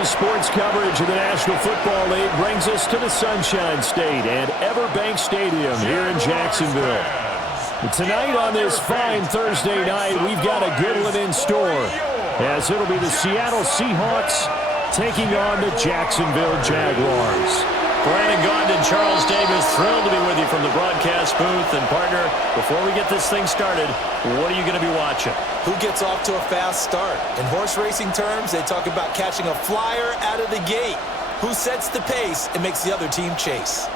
Today's sports coverage of the National Football League brings us to the Sunshine State and Everbank Stadium here in Jacksonville. But tonight on this fine Thursday night, we've got a good one in store, as it'll be the Seattle Seahawks taking on the Jacksonville Jaguars. Brandon Gaudin, Charles Davis, thrilled to be with you from the broadcast booth. And partner, before we get this thing started, what are you going to be watching? Who gets off to a fast start? In horse racing terms, they talk about catching a flyer out of the gate. Who sets the pace and makes the other team chase?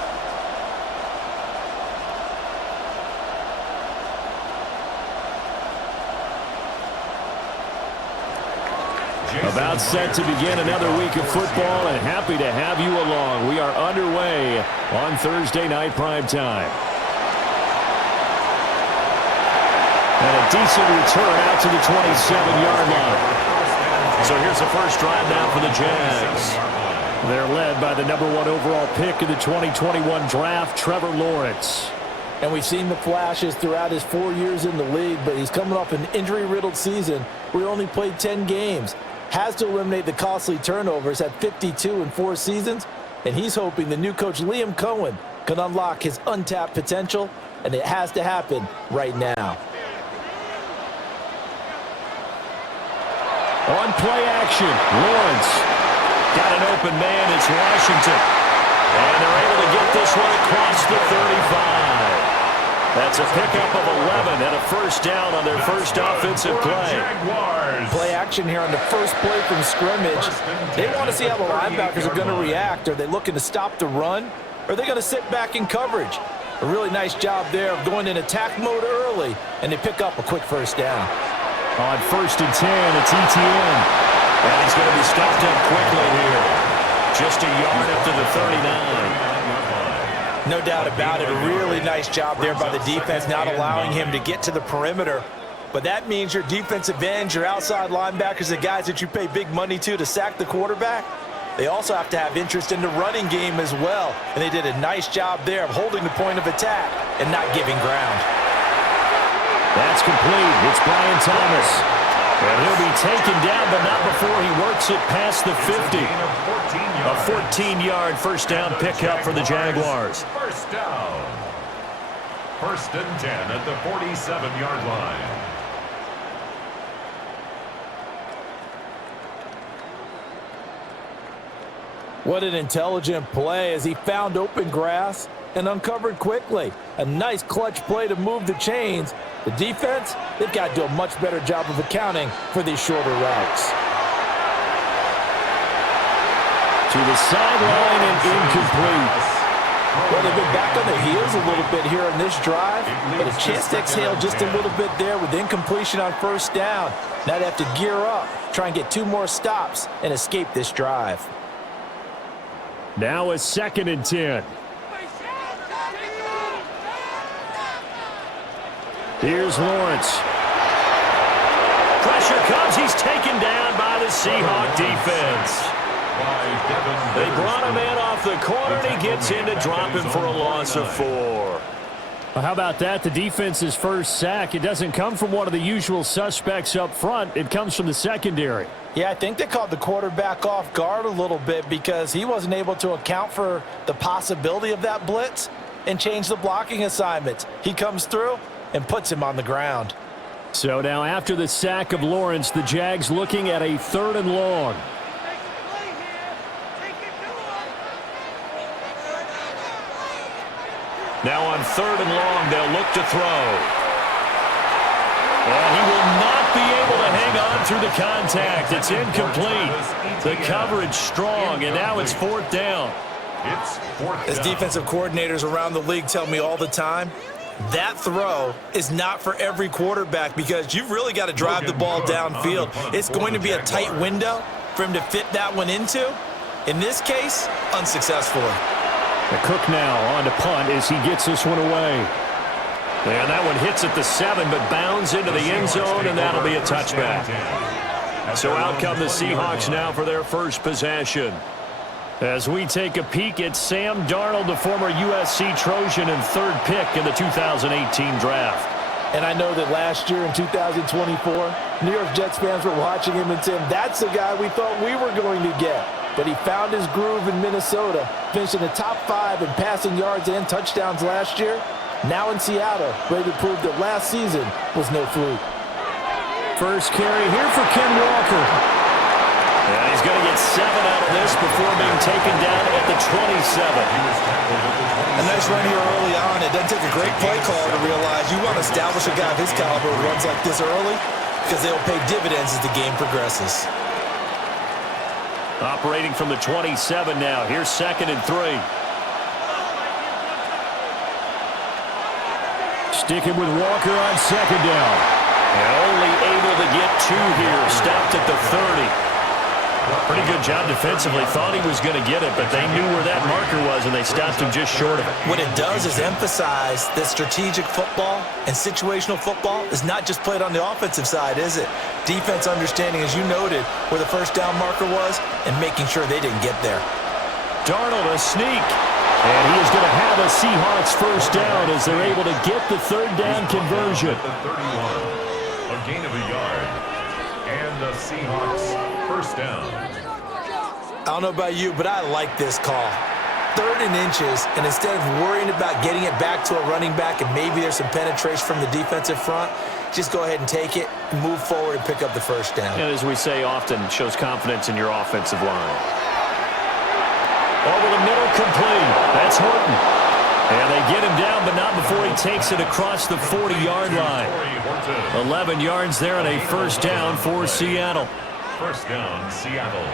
About set to begin another week of football, and happy to have you along. We are underway on Thursday night primetime. And a decent return out to the 27-yard line. So here's the first drive now for the Jags. They're led by the #1 overall pick in the 2021 draft, Trevor Lawrence. And we've seen the flashes throughout his 4 years in the league, but he's coming off an injury-riddled season where he only played 10 games. Has to eliminate the costly turnovers at 52 in 4 seasons, and he's hoping the new coach Liam Cohen can unlock his untapped potential, and it has to happen right now. On play action, Lawrence. Got an open man, it's Washington. And they're able to get this one across the 35. That's a pickup of 11 and a first down on their first offensive play. Play action here on the first play from scrimmage. They want to see how the linebackers are going to react. Are they looking to stop the run? Or are they going to sit back in coverage? A really nice job there of going in attack mode early, and they pick up a quick first down. On 1st and 10, it's ETN. And he's going to be stopped up quickly here. Just a yard up to the 39. No doubt about it. A really nice job there by the defense, not allowing him to get to the perimeter. But that means your defensive ends, your outside linebackers, the guys that you pay big money to sack the quarterback, they also have to have interest in the running game as well. And they did a nice job there of holding the point of attack and not giving ground. That's complete. It's Brian Thomas. And he'll be taken down, but not before he works it past the 50. A 14-yard first down pickup for the Jaguars. First down. 1st and 10 at the 47-yard line. What an intelligent play as he found open grass and uncovered quickly. A nice clutch play to move the chains. The defense, they've got to do a much better job of accounting for these shorter routes. To the sideline and incomplete. Well, they've been back on their heels a little bit here on this drive, but a chance to exhale just a little bit there with incompletion on first down. Now they have to gear up, try and get 2 more stops and escape this drive. Now a 2nd and 10. Here's Lawrence. Pressure comes. He's taken down by the Seahawk defense. They brought him in off the corner, and he gets in to drop him for a loss of 4. Well, how about that? The defense's first sack. It doesn't come from one of the usual suspects up front. It comes from the secondary. Yeah, I think they caught the quarterback off guard a little bit because he wasn't able to account for the possibility of that blitz and change the blocking assignments. He comes through and puts him on the ground. So now after the sack of Lawrence, the Jags looking at a 3rd and long. Now on 3rd and long, they'll look to throw. And he will not be able to hang on through the contact. It's incomplete. The coverage strong, and now it's 4th down. As defensive coordinators around the league tell me all the time, that throw is not for every quarterback because you've really got to drive the ball downfield. It's going to be a tight window for him to fit that one into. In this case, unsuccessfully. The Cook now on to punt as he gets this one away. And that one hits at the 7, but bounds into the end zone, and that'll be a touchback. So out come the Seahawks now for their first possession. As we take a peek at Sam Darnold, the former USC Trojan and 3rd pick in the 2018 draft. And I know that last year in 2024, New York Jets fans were watching him and saying, that's the guy we thought we were going to get. But he found his groove in Minnesota, finishing the top 5 in passing yards and touchdowns last year. Now in Seattle, ready to prove that last season was no fluke. First carry here for Ken Walker. And he's going to get 7 out of this before being taken down at the 27. A nice run here early on. It doesn't take a great play call to realize you want to establish a guy of his caliber who runs like this early because they'll pay dividends as the game progresses. Operating from the 27 now. Here's 2nd and 3. Sticking with Walker on 2nd down. And only able to get 2 here. Stopped at the 30. Pretty good job defensively. Thought he was going to get it, but they knew where that marker was, and they stopped him just short of it. What it does is emphasize that strategic football and situational football is not just played on the offensive side, is it? Defense understanding, as you noted, where the first down marker was and making sure they didn't get there. Darnold a sneak. And he is going to have a Seahawks first down as they're able to get the 3rd down conversion. The 31, a gain of a yard, and the Seahawks first down. I don't know about you, but I like this call. 3rd and inches, and instead of worrying about getting it back to a running back and maybe there's some penetration from the defensive front, just go ahead and take it, move forward, and pick up the first down. And as we say often, shows confidence in your offensive line. Over the middle, complete. That's Horton. And they get him down, but not before he takes it across the 40-yard line. 11 yards there and a first down for Seattle. First down, Seattle.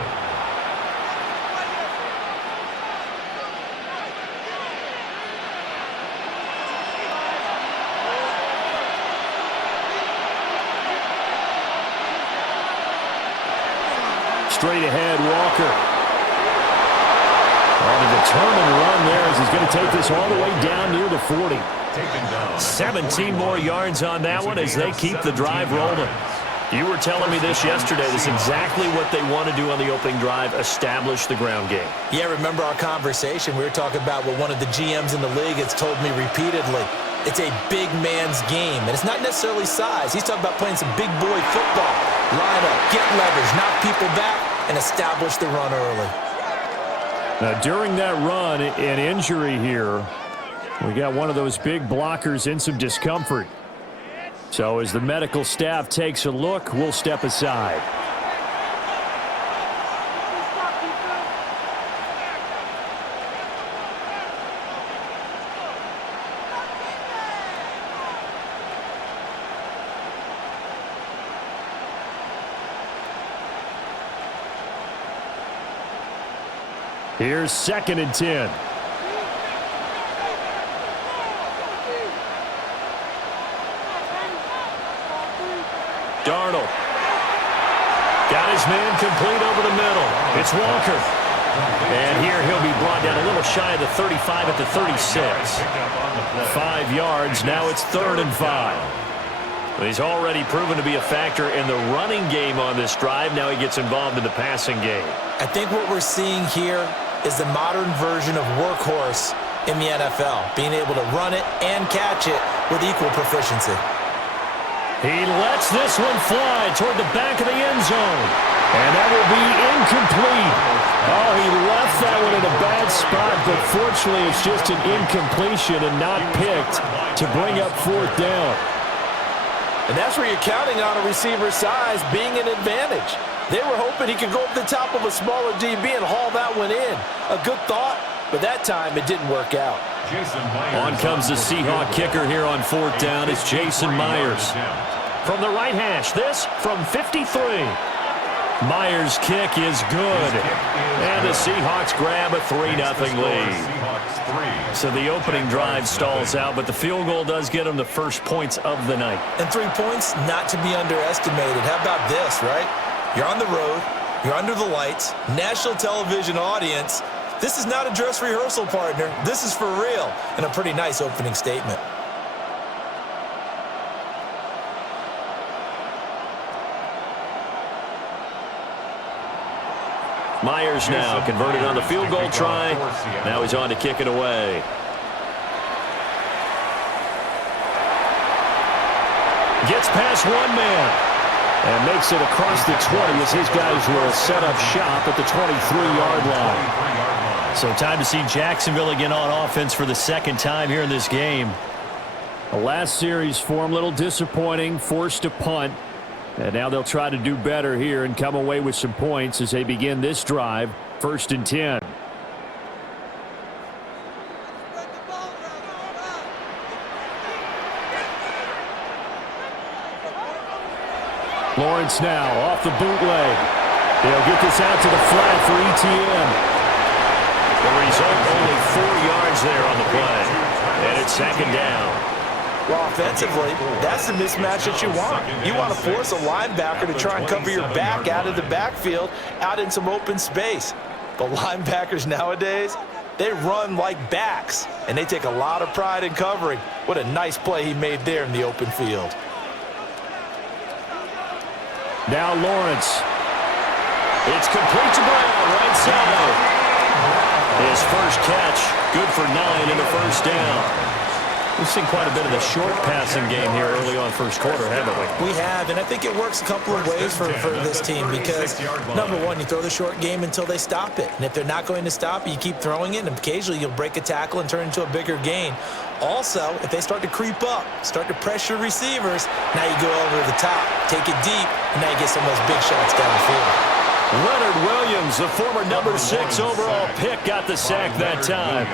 Straight ahead, Walker. On a determined run there as he's going to take this all the way down near the 40. 17 more yards on that one as they keep the drive rolling. You were telling me this yesterday. This is exactly what they want to do on the opening drive, establish the ground game. Yeah, remember our conversation? We were talking about what one of the GMs in the league has told me repeatedly. It's a big man's game, and it's not necessarily size. He's talking about playing some big boy football. Line up, get leverage, knock people back, and establish the run early. Now, during that run, an injury here. We got one of those big blockers in some discomfort. So as the medical staff takes a look, we'll step aside. Here's 2nd and 10. Darnold. Got his man complete over the middle. It's Walker. And here he'll be brought down a little shy of the 35 at the 36. 5 yards. Now it's 3rd and 5. Well, he's already proven to be a factor in the running game on this drive. Now he gets involved in the passing game. I think what we're seeing here is the modern version of workhorse in the NFL, being able to run it and catch it with equal proficiency. He lets this one fly toward the back of the end zone. And that will be incomplete. Oh, he left that one in a bad spot, but fortunately it's just an incompletion and not picked to bring up 4th down. And that's where you're counting on a receiver's size being an advantage. They were hoping he could go up the top of a smaller DB and haul that one in. A good thought, but that time it didn't work out. On comes the Seahawk kicker here on 4th down. It's Jason Myers. From the right hash, this from 53. Myers' kick is good. And the Seahawks grab a 3-0 lead. So the opening drive stalls out, but the field goal does get them the first points of the night. And 3 points not to be underestimated. How about this, right? You're on the road. You're under the lights. National television audience. This is not a dress rehearsal, partner. This is for real. And a pretty nice opening statement. Myers now converted on the field goal try. Now he's on to kick it away. Gets past one man. And makes it across the 20 as his guys will set up shop at the 23-yard line. So time to see Jacksonville again on offense for the second time here in this game. The last series for him, a little disappointing, forced a punt. And now they'll try to do better here and come away with some points as they begin this drive, 1st and 10. Lawrence now off the bootleg. They'll get this out to the flat for ETN. The result, only 4 yards there on the play. And it's 2nd down. Well, offensively, that's the mismatch that you want. You want to force a linebacker to try and cover your back out of the backfield, out in some open space. But linebackers nowadays, they run like backs, and they take a lot of pride in covering. What a nice play he made there in the open field. Now Lawrence. It's complete to Brown, right side. His first catch, good for 9 in the 1st down. We've seen quite a bit of the short passing game here early on 1st quarter, haven't we? We have, and I think it works a couple of ways for this team because, number one, you throw the short game until they stop it. And if they're not going to stop it, you keep throwing it, and occasionally you'll break a tackle and turn into a bigger gain. Also, if they start to creep up, start to pressure receivers, now you go over the top, take it deep, and now you get some of those big shots downfield. Leonard Williams, the former number 6 overall pick, got the sack that time.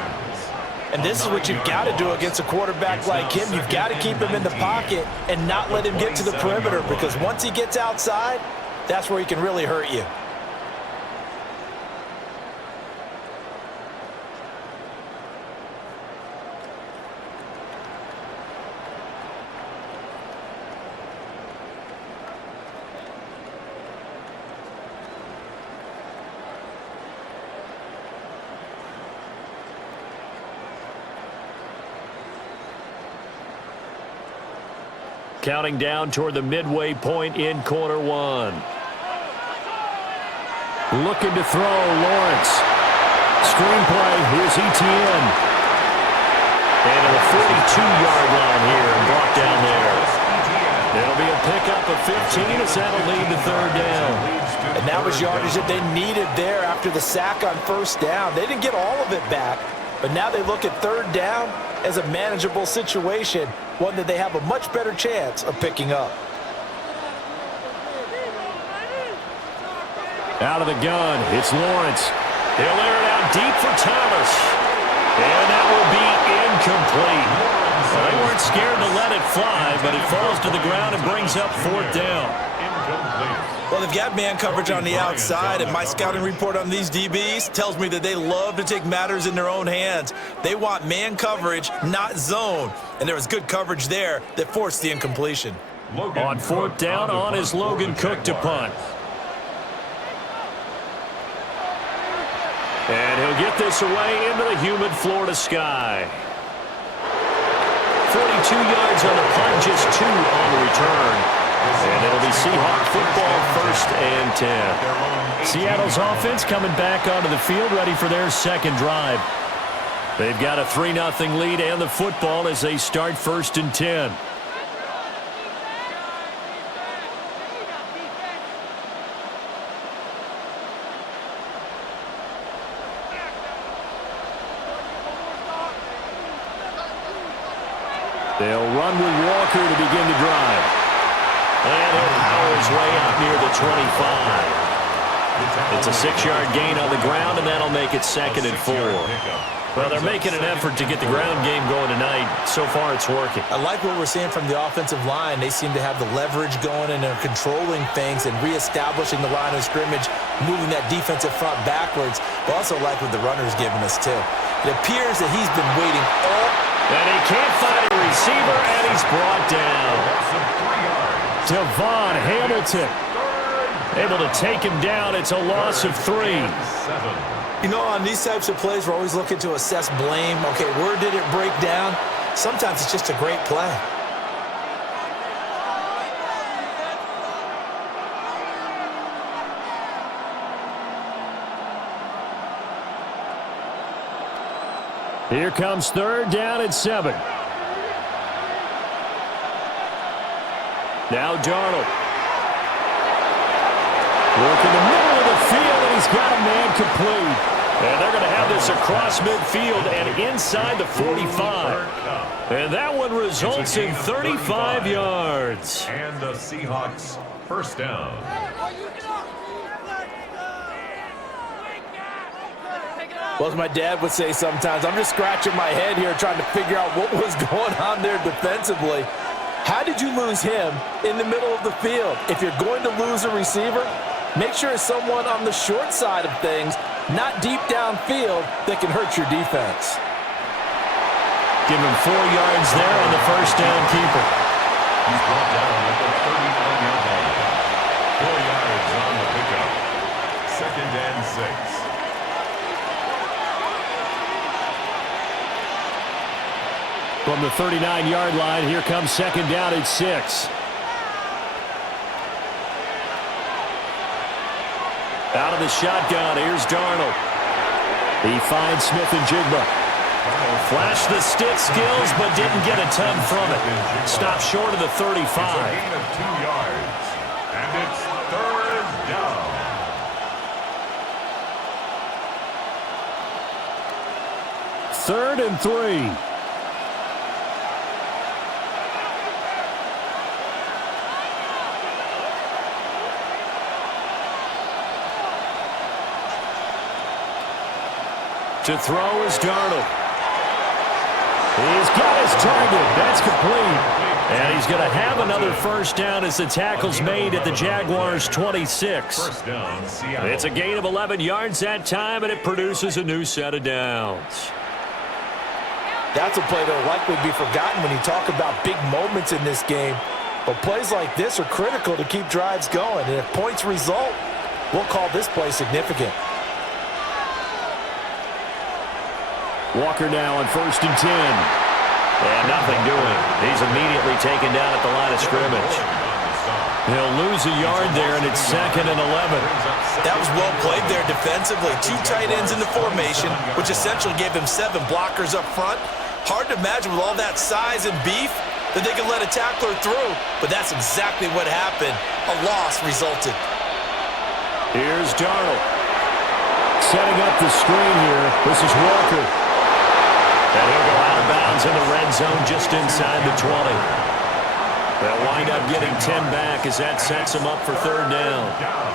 And this is what you've got to do against a quarterback like him. You've got to keep him in the pocket and not let him get to the perimeter, because once he gets outside, that's where he can really hurt you. Counting down toward the midway point in quarter 1. Looking to throw, Lawrence. Screenplay, here's ETN. And to the 42-yard line here and brought down there. It'll be a pickup of 15 as that'll lead to 3rd down. And that was yardage that they needed there after the sack on 1st down. They didn't get all of it back, but now they look at 3rd down as a manageable situation, one that they have a much better chance of picking up. Out of the gun, it's Lawrence. He'll air it out deep for Thomas. And that will be incomplete. Well, they weren't scared to let it fly, but it falls to the ground and brings up 4th down. Well, they've got man coverage on the outside, and my scouting report on these DBs tells me that they love to take matters in their own hands. They want man coverage, not zone. And there was good coverage there that forced the incompletion. On 4th down, on is Logan Cook to punt. And he'll get this away into the humid Florida sky. 42 yards on the punt, just 2 on the return. And it'll be Seahawk football, 1st and 10. Seattle's offense coming back onto the field, ready for their 2nd drive. They've got a 3-0 lead and the football as they start 1st and 10. They'll run with Walker to begin the drive. And he'll power his way out near the 25. It's a 6-yard gain on the ground, and that'll make it 2nd and 4. Well, they're making an effort to get the ground game going tonight. So far, it's working. I like what we're seeing from the offensive line. They seem to have the leverage going, and they're controlling things and reestablishing the line of scrimmage, moving that defensive front backwards. But also like what the runner's giving us, too. It appears that he's been waiting all... And he can't find a receiver, and he's brought down. Devon Hamilton able to take him down. It's a loss of 3. You know, on these types of plays, we're always looking to assess blame. Okay, where did it break down? Sometimes it's just a great play. Here comes 3rd down and 7. Now Darnold. Work in the middle of the field, and he's got a man complete. And they're going to have this across midfield and inside the 45. And that one results in 35 yards. And the Seahawks first down. Well, as my dad would say sometimes, I'm just scratching my head here trying to figure out what was going on there defensively. How did you lose him in the middle of the field? If you're going to lose a receiver, make sure it's someone on the short side of things, not deep downfield, that can hurt your defense. Give him 4 yards there on the first down keeper. He's brought down at the 39-yard line. 4 yards on the pickup. 2nd and 6. From the 39-yard line, here comes 2nd down at 6. Out of the shotgun, here's Darnold. He finds Smith and Jigba. Flashed the stick skills, but didn't get a ton from it. Stopped short of the 35. It's a gain of 2 yards. And it's 3rd down. Third and 3. To throw is Darnold. He's got his target. That's complete. And he's going to have another first down as the tackle's made at the Jaguars 26. First down, Seattle. It's a gain of 11 yards that time, and it produces a new set of downs. That's a play that will likely be forgotten when you talk about big moments in this game. But plays like this are critical to keep drives going. And if points result, we'll call this play significant. Walker now on 1st and 10. And nothing doing. He's immediately taken down at the line of scrimmage. He'll lose a yard there, and it's 2nd and 11. That was well played there defensively. 2 tight ends in the formation, which essentially gave him 7 blockers up front. Hard to imagine with all that size and beef that they could let a tackler through, but that's exactly what happened. A loss resulted. Here's Darnold. Setting up the screen here. This is Walker. And he'll go out of bounds in the red zone just inside the 20. They'll wind up getting 10 back as that sets them up for 3rd down.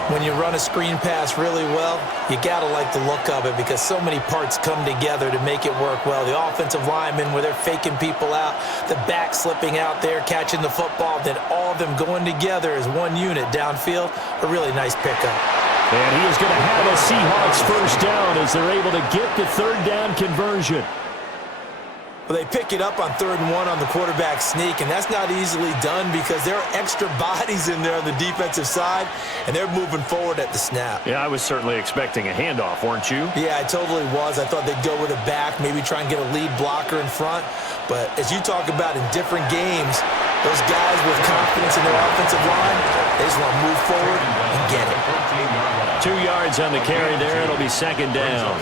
When you run a screen pass really well, you got to like the look of it because so many parts come together to make it work well. The offensive linemen where they're faking people out, the back slipping out there, catching the football, then all of them going together as one unit downfield. A really nice pickup. And he is going to have a Seahawks first down as they're able to get the 3rd down conversion. Well, they pick it up on 3rd and 1 on the quarterback sneak, and that's not easily done because there are extra bodies in there on the defensive side, and they're moving forward at the snap. Yeah, I was certainly expecting a handoff, weren't you? Yeah, I totally was. I thought they'd go with a back, maybe try and get a lead blocker in front. But as you talk about in different games, those guys with confidence in their offensive line, they just want to move forward and get it. 2 yards on the carry there. It'll be 2nd down.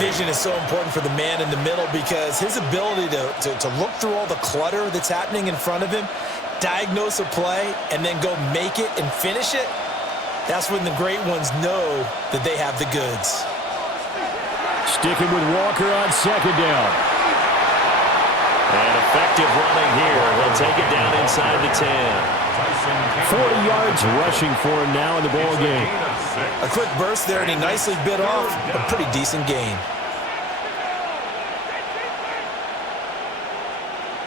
Vision is so important for the man in the middle because his ability to look through all the clutter that's happening in front of him, diagnose a play, and then go make it and finish it, that's when the great ones know that they have the goods. Sticking with Walker on 2nd down. And effective running here. He'll take it down inside the 10. 40 yards rushing for him now in the ball game. A quick burst there, and he nicely bit off a pretty decent gain.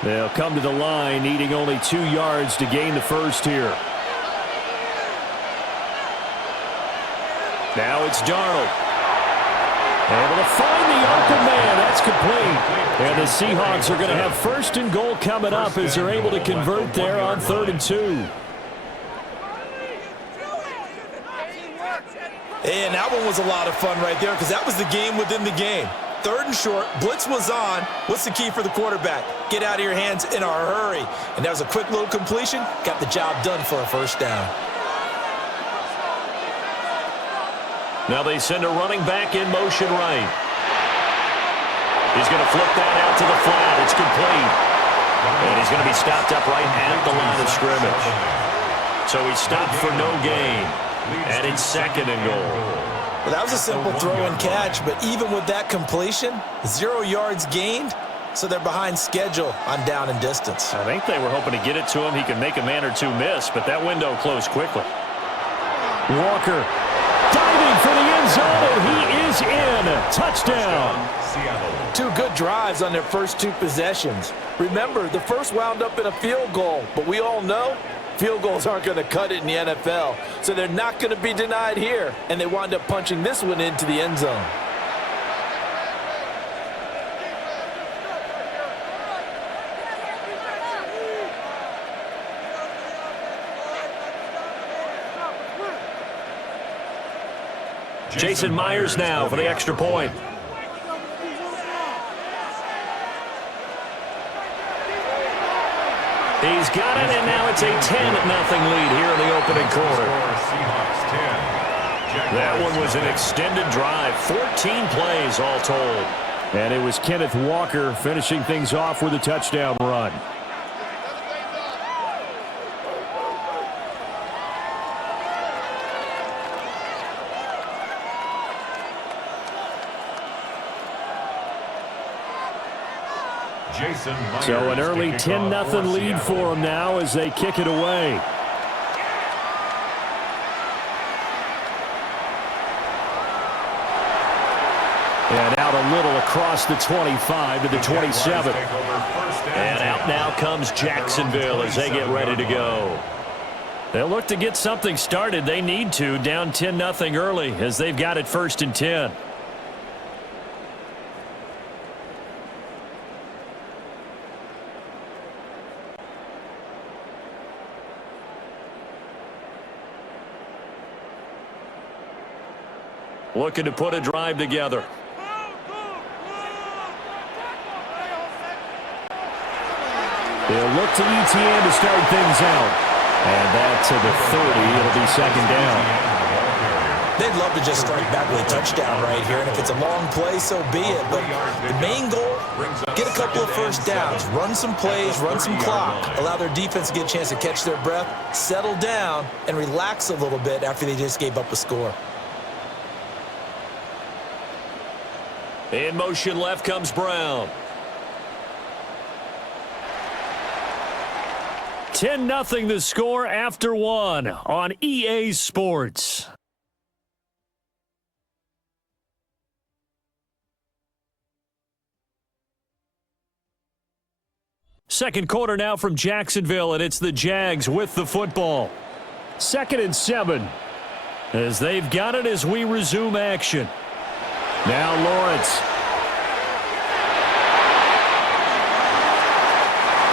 They'll come to the line, needing only 2 yards to gain the first here. Now it's Darnold. Able to find the open man. That's complete. And the Seahawks are going to have 1st and goal coming up as they're able to convert there on 3rd and 2. And that one was a lot of fun right there because that was the game within the game. 3rd and short, blitz was on. What's the key for the quarterback? Get out of your hands in a hurry. And that was a quick little completion. Got the job done for a first down. Now they send a running back in motion right. He's going to flip that out to the flat. It's complete. And he's going to be stopped up right at the line of scrimmage. So he stopped for no gain. And it's 2nd and goal. Well, that was a simple throw and catch, but even with that completion, 0 yards gained, so they're behind schedule on down and distance. I think they were hoping to get it to him. He could make a man or two miss, but that window closed quickly. Walker diving for the end zone, and he is in. Touchdown. Seattle. 2 good drives on their first 2 possessions. Remember, the first wound up in a field goal, but we all know field goals aren't going to cut it in the NFL, so they're not going to be denied here, and they wind up punching this one into the end zone. Jason Myers now for the extra point. He's got it, and now it's a 10-0 lead here in the opening quarter. Seahawks 10. That one was an extended drive, 14 plays all told. And it was Kenneth Walker finishing things off with a touchdown run. So an early 10-0 lead for them now as they kick it away. And out a little across the 25 to the 27. And out now comes Jacksonville as they get ready to go. They'll look to get something started. They need to, down 10-0 early as they've got it 1st and 10. Looking to put a drive together. They'll look to ETN to start things out. And that to the 30. It'll be 2nd down. They'd love to just strike back with a touchdown right here, and if it's a long play, so be it. But the main goal, get a couple of first downs, run some plays, run some clock, allow their defense to get a chance to catch their breath, settle down, and relax a little bit after they just gave up a score. In motion left comes Brown. 10-0 the score after 1 on EA Sports. Second quarter now from Jacksonville, and it's the Jags with the football. 2nd and 7 as they've got it as we resume action. Now Lawrence.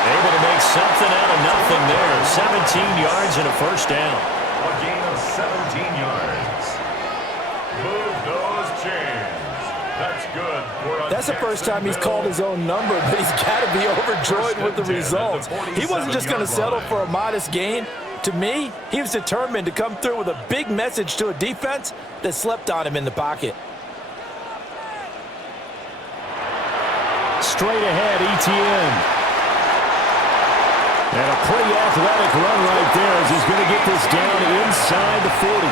Able to make something out of nothing there. 17 yards and a 1st down. A gain of 17 yards. Move those chains. That's good. That's the first time he's called his own number, but he's got to be overjoyed with the results. He wasn't just going to settle for a modest gain. To me, he was determined to come through with a big message to a defense that slept on him in the pocket. Straight ahead, ETN. And a pretty athletic run right there as he's going to get this down inside the 40.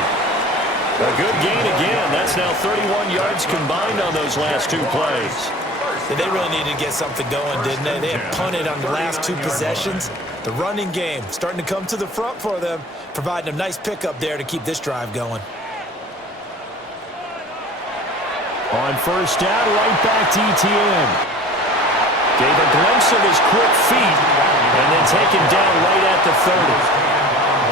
A good gain again. That's now 31 yards combined on those last 2 plays. They really needed to get something going, didn't they? They had punted on the last 2 possessions. The running game starting to come to the front for them, providing a nice pickup there to keep this drive going. On 1st down, right back to ETN. Gave a glimpse of his quick feet and then taken down right at the 30.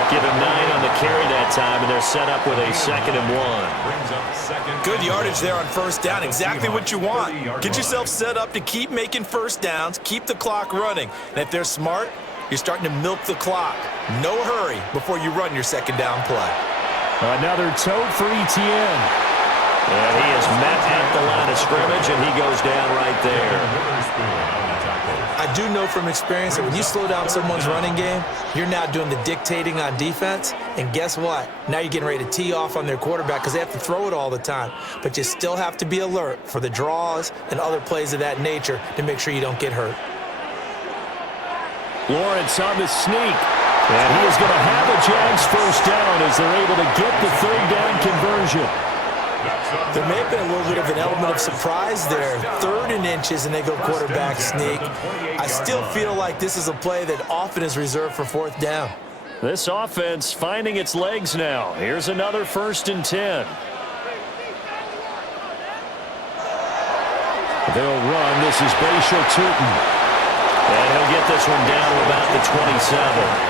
Give him 9 on the carry that time, and they're set up with a 2nd and 1. Good yardage there on 1st down. Exactly what you want. Get yourself set up to keep making 1st downs, keep the clock running. And if they're smart, you're starting to milk the clock. No hurry before you run your 2nd down play. Another tote for ETN. And he is met at the line of scrimmage, and he goes down right there. I do know from experience that when you slow down someone's running game, you're now doing the dictating on defense. And guess what? Now you're getting ready to tee off on their quarterback because they have to throw it all the time. But you still have to be alert for the draws and other plays of that nature to make sure you don't get hurt. Lawrence on the sneak. And he is going to have a Jags first down as they're able to get the third down conversion. There may have been a little bit of an element of surprise there. 3rd and inches, and they go quarterback sneak. I still feel like this is a play that often is reserved for 4th down. This offense finding its legs now. Here's another 1st and 10. They'll run. This is Bashal Tootin. And he'll get this one down to about the 27.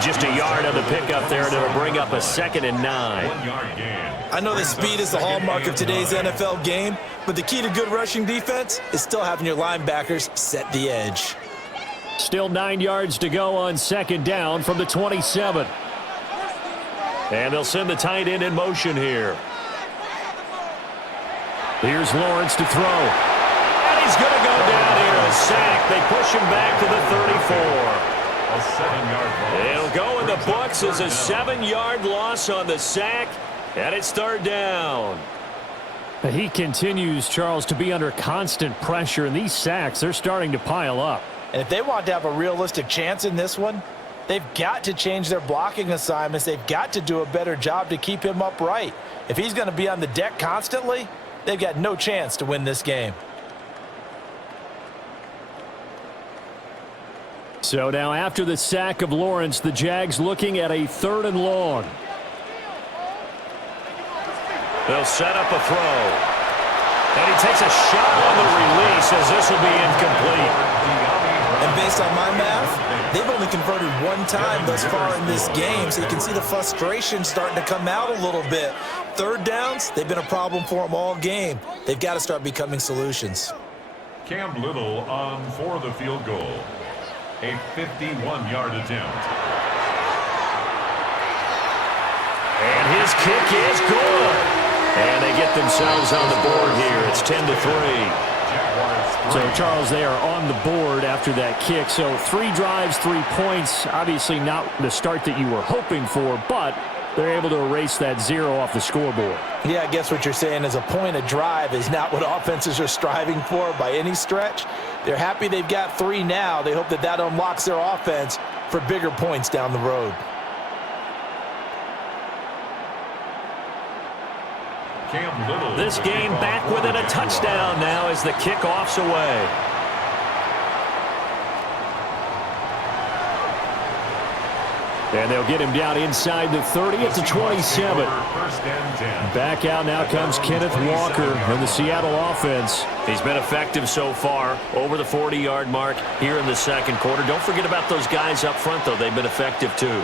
Just a yard on the pickup there, and it'll bring up a 2nd and 9. I know that speed is the hallmark of today's NFL game, but the key to good rushing defense is still having your linebackers set the edge. Still 9 yards to go on 2nd down from the 27. And they'll send the tight end in motion here. Here's Lawrence to throw. And he's going to go down here. A sack. They push him back to the 34. A 7-yard loss. It'll go in the books as a 7-yard loss on the sack, and it's 3rd down. He continues, Charles, to be under constant pressure, and these sacks, they're starting to pile up. And if they want to have a realistic chance in this one, they've got to change their blocking assignments. They've got to do a better job to keep him upright. If he's going to be on the deck constantly, they've got no chance to win this game. So now after the sack of Lawrence, the Jags looking at a 3rd and long. They'll set up a throw. And he takes a shot on the release as this will be incomplete. And based on my math, they've only converted 1 time thus far in this game, so you can see the frustration starting to come out a little bit. 3rd downs, they've been a problem for them all game. They've got to start becoming solutions. Cam Little on for the field goal. A 51-yard attempt. And his kick is good. And they get themselves on the board here. It's 10-3. So, Charles, they are on the board after that kick. So 3 drives, 3 points. Obviously not the start that you were hoping for, but they're able to erase that 0 off the scoreboard. Yeah, I guess what you're saying is a point a drive is not what offenses are striving for by any stretch. They're happy they've got 3 now. They hope that that unlocks their offense for bigger points down the road. This game back within a touchdown now as the kickoff's away. And they'll get him down inside the 30 at the 27. Back out now comes Kenneth Walker and the Seattle offense. He's been effective so far over the 40-yard mark here in the 2nd quarter. Don't forget about those guys up front, though. They've been effective, too.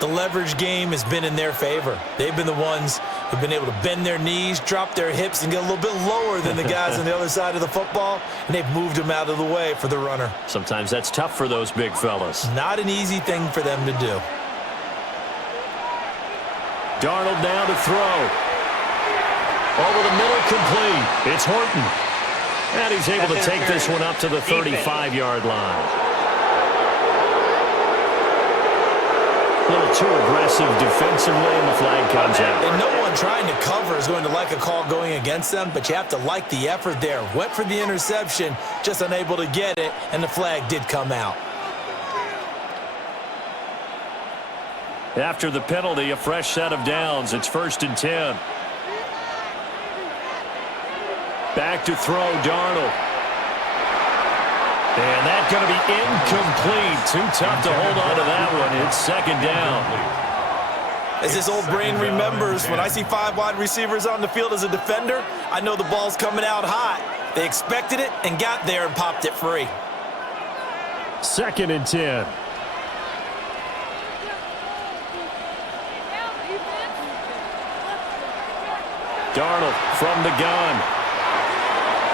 The leverage game has been in their favor. They've been the ones who've been able to bend their knees, drop their hips, and get a little bit lower than the guys on the other side of the football, and they've moved them out of the way for the runner. Sometimes that's tough for those big fellas. Not an easy thing for them to do. Darnold now to throw. Over the middle, complete. It's Horton. And he's able to take this one up to the 35-yard line. A little too aggressive defensively, and the flag comes out. And no one trying to cover is going to like a call going against them, but you have to like the effort there. Went for the interception, just unable to get it, and the flag did come out. After the penalty, a fresh set of downs. It's 1st and 10. Back to throw, Darnold. And that's going to be incomplete. Too tough to hold on to that one. It's 2nd down. As this old brain remembers, when I see 5 wide receivers on the field as a defender, I know the ball's coming out hot. They expected it and got there and popped it free. 2nd and 10. Darnold from the gun.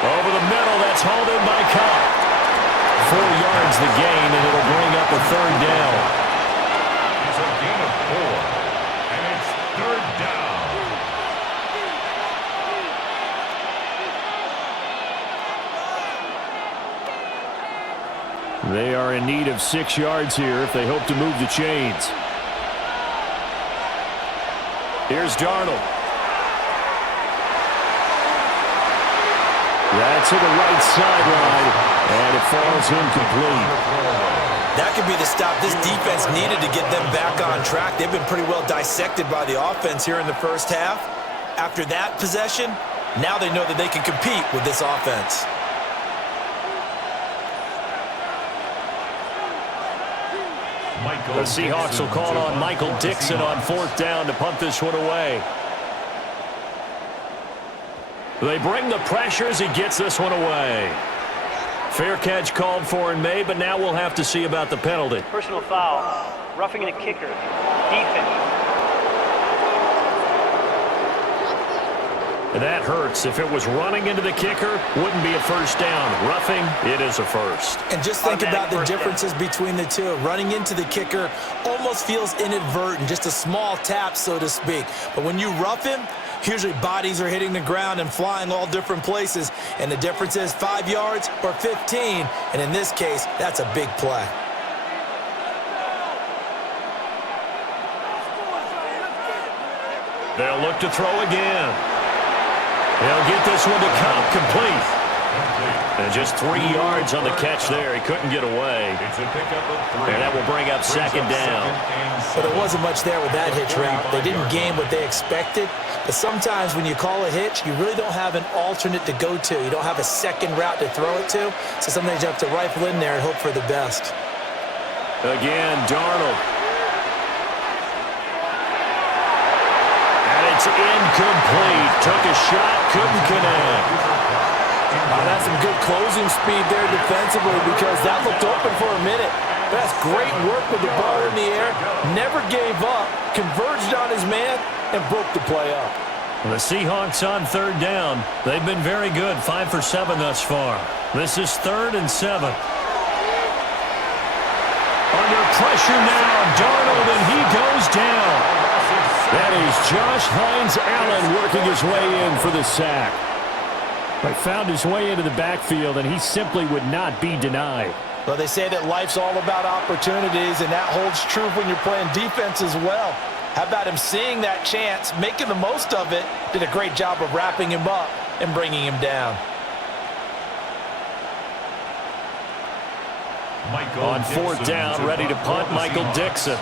Over the middle, that's hauled in by Cup. 4 yards the gain, and it'll bring up a 3rd down. It's a gain of 4, and it's 3rd down. They are in need of 6 yards here if they hope to move the chains. Here's Darnold. That's to the right sideline, and it falls incomplete. That could be the stop this defense needed to get them back on track. They've been pretty well dissected by the offense here in the first half. After that possession, now they know that they can compete with this offense. The Seahawks will call on Michael Dixon on 4th down to punt this one away. They bring the pressure as he gets this one away. Fair catch called for and made, but now we'll have to see about the penalty. Personal foul, roughing the kicker, defense. And that hurts. If it was running into the kicker, wouldn't be a first down. Roughing, it is a first. And just think about the differences between the two. Running into the kicker almost feels inadvertent, just a small tap, so to speak. But when you rough him, usually bodies are hitting the ground and flying all different places. And the difference is 5 yards or 15. And in this case, that's a big play. They'll look to throw again. They'll get this one to come complete. And just 3 yards on the catch there. He couldn't get away. And that will bring up 2nd down. But there wasn't much there with that hitch route. They didn't gain what they expected. But sometimes when you call a hitch, you really don't have an alternate to go to. You don't have a second route to throw it to. So sometimes you have to rifle in there and hope for the best. Again, Darnold. It's incomplete. Took a shot, couldn't connect. That's some good closing speed there defensively because that looked open for a minute. That's great work with the ball in the air. Never gave up, converged on his man, and broke the play up. The Seahawks on 3rd down. They've been very good, 5 for 7 thus far. This is 3rd and 7. Under pressure now, Darnold, and he goes down. That is Josh Hines-Allen working his way in for the sack. He found his way into the backfield, and he simply would not be denied. Well, they say that life's all about opportunities, and that holds true when you're playing defense as well. How about him seeing that chance, making the most of it, did a great job of wrapping him up and bringing him down. On 4th down, ready to punt, Michael Dixon.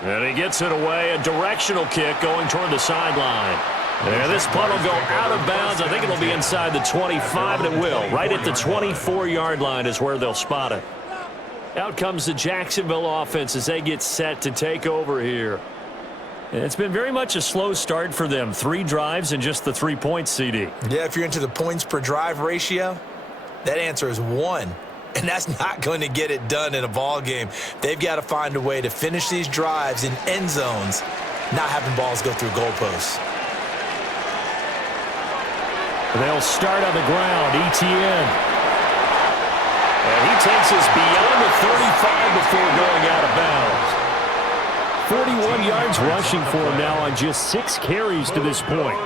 And he gets it away, a directional kick going toward the sideline. And this punt will go out of bounds. I think it'll be inside the 25, and it will. Right at the 24-yard line is where they'll spot it. Out comes the Jacksonville offense as they get set to take over here. And it's been very much a slow start for them. 3 drives and just the 3 points, CD. Yeah, if you're into the points per drive ratio, that answer is 1. And that's not going to get it done in a ball game. They've got to find a way to finish these drives in end zones, not having balls go through goalposts. They'll start on the ground. ETN. And he takes us beyond the 35 before going out of bounds. 41 yards rushing for him now on just 6 carries to this point.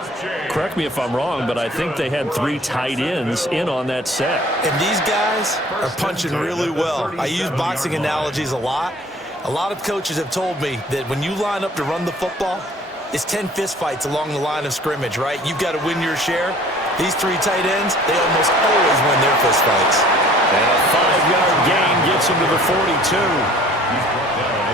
Correct me if I'm wrong, but I think they had 3 tight ends in on that set. And these guys are punching really well. I use boxing analogies a lot. A lot of coaches have told me that when you line up to run the football, it's 10 fistfights along the line of scrimmage, right? You've got to win your share. These 3 tight ends, they almost always win their fistfights. And a 5-yard gain gets him to the 42.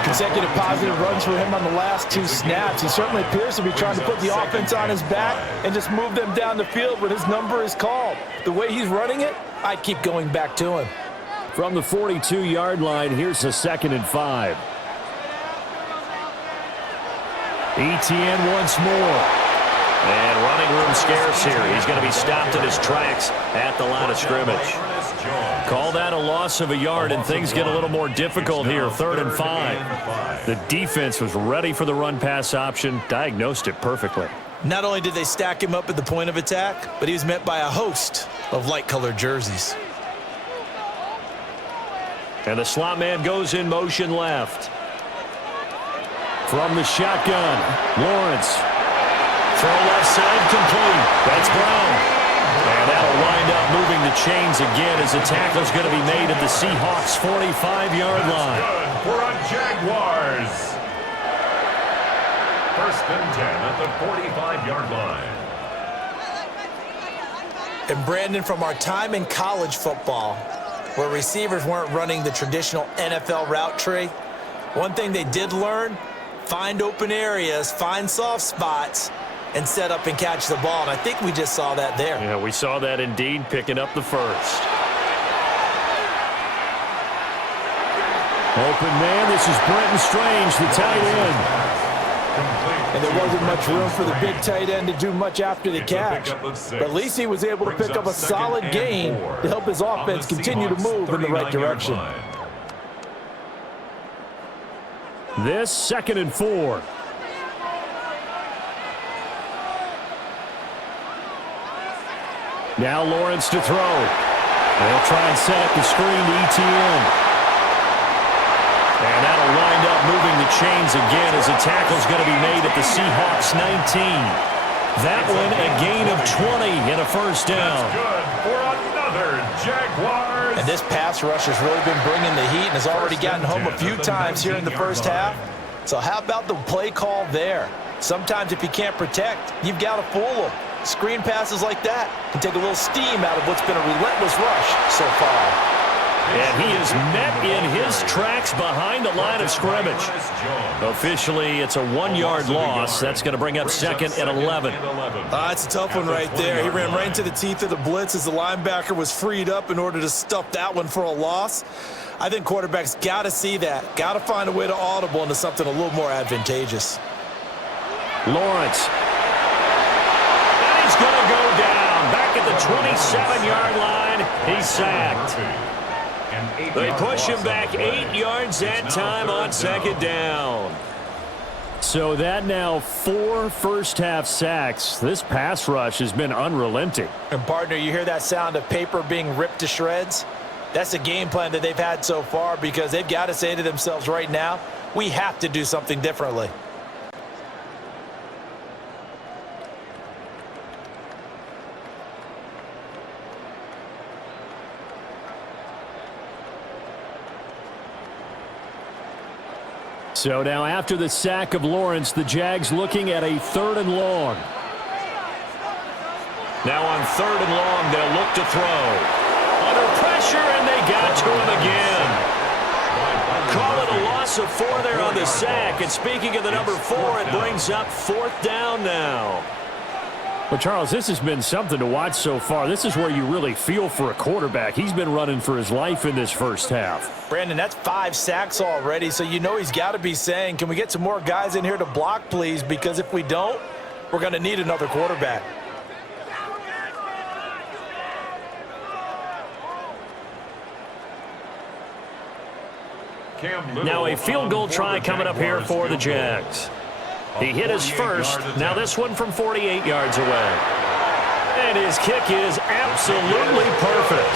Consecutive positive runs for him on the last 2 snaps. He certainly appears to be trying to put the offense on his back and just move them down the field when his number is called. The way he's running it, I'd keep going back to him. From the 42-yard line, here's a 2nd and 5. ETN once more. And running room scarce here. He's going to be stopped in his tracks at the line of scrimmage. Call that a loss of a yard, and things get a little more difficult here. 3rd and 5. The defense was ready for the run-pass option, diagnosed it perfectly. Not only did they stack him up at the point of attack, but he was met by a host of light-colored jerseys. And the slot man goes in motion left. From the shotgun, Lawrence. Throw left side complete. That's Brown. And that'll wind up moving the chains again as the tackle's going to be made at the Seahawks' 45-yard line. Good for a Jaguars. 1st and 10 at the 45-yard line. And Brandon, from our time in college football, where receivers weren't running the traditional NFL route tree, one thing they did learn, find open areas, find soft spots, and set up and catch the ball. And I think we just saw that there. Yeah, we saw that indeed, picking up the first. Open man, this is Brenton Strange, the tight end. And there wasn't much room for the big tight end to do much after the catch. But at least he was able to pick up a solid gain to help his offense continue to move in the right direction. This 2nd and 4. Now Lawrence to throw. They'll try and set up the screen to ETN. And that'll wind up moving the chains again as a tackle's going to be made at the Seahawks 19. That one a gain of 20 and a first down. That's good for another Jaguars. And this pass rush has really been bringing the heat and has already gotten home a few times here in the first half. So how about the play call there? Sometimes if you can't protect, you've got to fool them. Screen passes like that can take a little steam out of what's been a relentless rush so far. And he is met in his tracks behind the line of scrimmage. Officially, it's a 1-yard loss. That's going to bring up 2nd and 11. That's a tough one right there. He ran right into the teeth of the blitz as the linebacker was freed up in order to stuff that one for a loss. I think quarterbacks got to see that. Got to find a way to audible into something a little more advantageous. Lawrence. And he's going to go down. Back at the 27-yard line. He's sacked. They push him back 8 yards that time on 2nd down. So that now 4 first-half sacks. This pass rush has been unrelenting. And, partner, you hear that sound of paper being ripped to shreds? That's the game plan that they've had so far because they've got to say to themselves right now, we have to do something differently. So now after the sack of Lawrence, the Jags looking at a 3rd and long. Now on 3rd and long, they'll look to throw. Under pressure, and they got to him again. Call it a loss of 4 there on the sack. And speaking of the number 4, it brings up 4th down now. Well, Charles, this has been something to watch so far. This is where you really feel for a quarterback. He's been running for his life in this first half. Brandon, that's 5 sacks already, so you know he's got to be saying, can we get some more guys in here to block, please? Because if we don't, we're going to need another quarterback. Now a field goal try coming up here for the Jags. He hit his first. Now this one from 48 yards away. And his kick is absolutely perfect.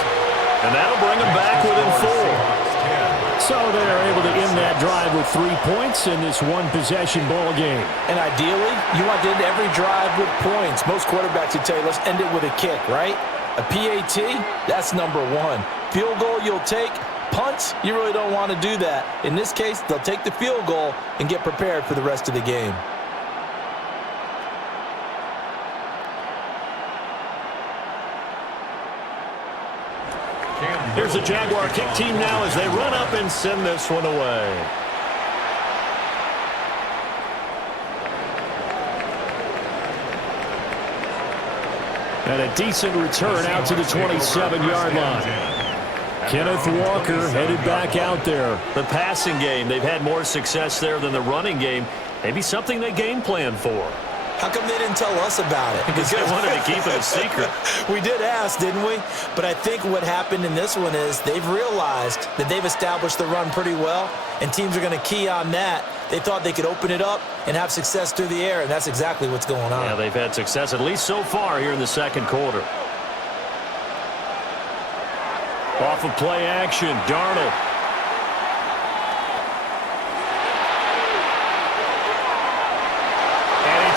And that'll bring him back within 4. So they're able to end that drive with 3 points in this one-possession ball game. And ideally, you want to end every drive with points. Most quarterbacks would tell you, let's end it with a kick, right? A PAT, that's number 1. Field goal you'll take. Punts, you really don't want to do that. In this case, they'll take the field goal and get prepared for the rest of the game. Here's the Jaguar kick team now as they run up and send this one away. And a decent return out to the 27-yard line. Kenneth Walker headed back out there. The passing game, they've had more success there than the running game. Maybe something they game plan for. How come they didn't tell us about it? Because they wanted to keep it a secret. We did ask, didn't we? But I think what happened in this one is they've realized that they've established the run pretty well, and teams are going to key on that. They thought they could open it up and have success through the air, and that's exactly what's going on. Yeah, they've had success, at least so far here in the second quarter. Off of play action, Darnold.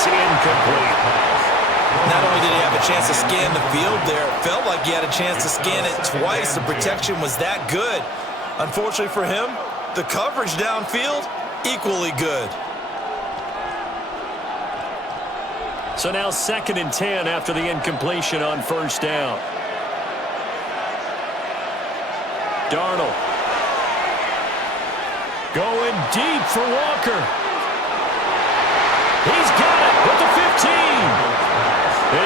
Incomplete. Not only did he have a chance to scan the field there, it felt like he had a chance to scan it twice. The protection was that good. Unfortunately for him, the coverage downfield, equally good. So now 2nd and 10 after the incompletion on first down. Darnold. Going deep for Walker. He's got it with the 15.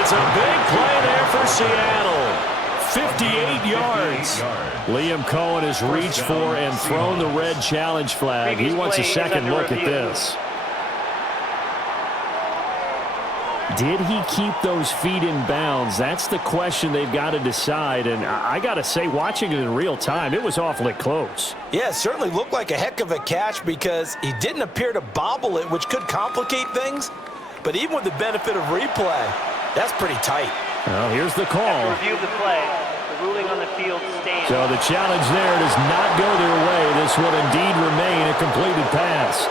It's a big play there for Seattle. 58 yards. Liam Cohen has reached for and thrown the red challenge flag. He wants a second look at this. Did he keep those feet in bounds? That's the question they've got to decide. And I got to say, watching it in real time, it was awfully close. Yeah, it certainly looked like a heck of a catch because he didn't appear to bobble it, which could complicate things. But even with the benefit of replay, that's pretty tight. Well, here's the call. After review of the play, the ruling on the field stands. So the challenge there does not go their way. This will indeed remain a completed pass.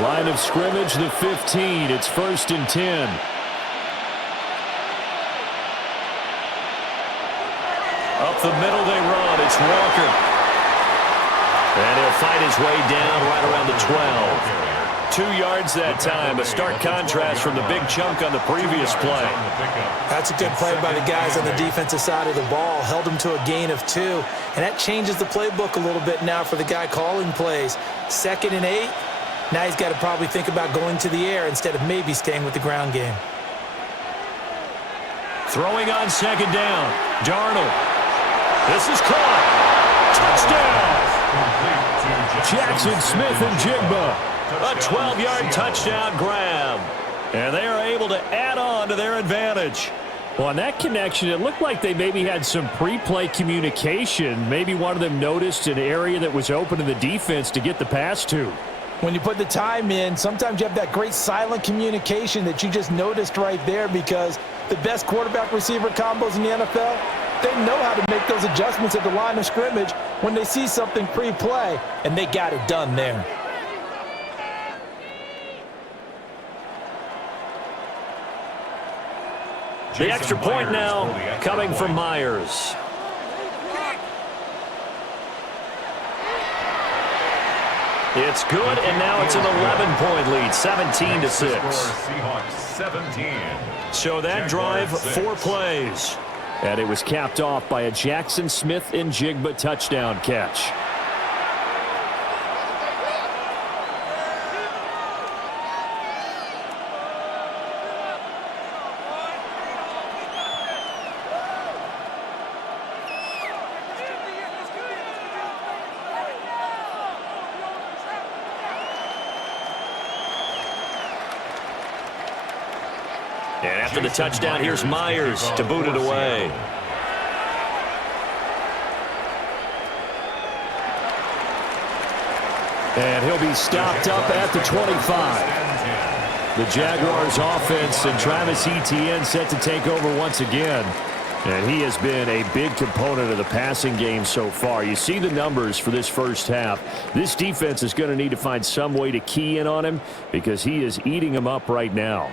Line of scrimmage, the 15. It's 1st and 10. Up the middle they run. It's Walker. And he'll fight his way down right around the 12. 2 yards that time. A stark contrast from the big chunk on the previous play. That's a good play by the guys on the defensive side of the ball. Held him to a gain of 2. And that changes the playbook a little bit now for the guy calling plays. 2nd and 8. Now he's got to probably think about going to the air instead of maybe staying with the ground game. Throwing on 2nd down. Darnold. This is caught. Touchdown. Jackson Smith and Jigba. A 12-yard touchdown grab. And they are able to add on to their advantage. Well, on that connection, it looked like they maybe had some pre-play communication. Maybe one of them noticed an area that was open to the defense to get the pass to. When you put the time in, sometimes you have that great silent communication that you just noticed right there because the best quarterback-receiver combos in the NFL, they know how to make those adjustments at the line of scrimmage when they see something pre-play, and they got it done there. The extra point now coming from Myers. It's good, and now it's an 11-point lead, 17-6. Seahawks 17. So that drive, 4 plays. And it was capped off by a Jackson Smith and Jigba touchdown catch. And after the touchdown, here's Myers to boot it away. And he'll be stopped up at the 25. The Jaguars offense and Travis Etienne set to take over once again. And he has been a big component of the passing game so far. You see the numbers for this first half. This defense is going to need to find some way to key in on him because he is eating them up right now.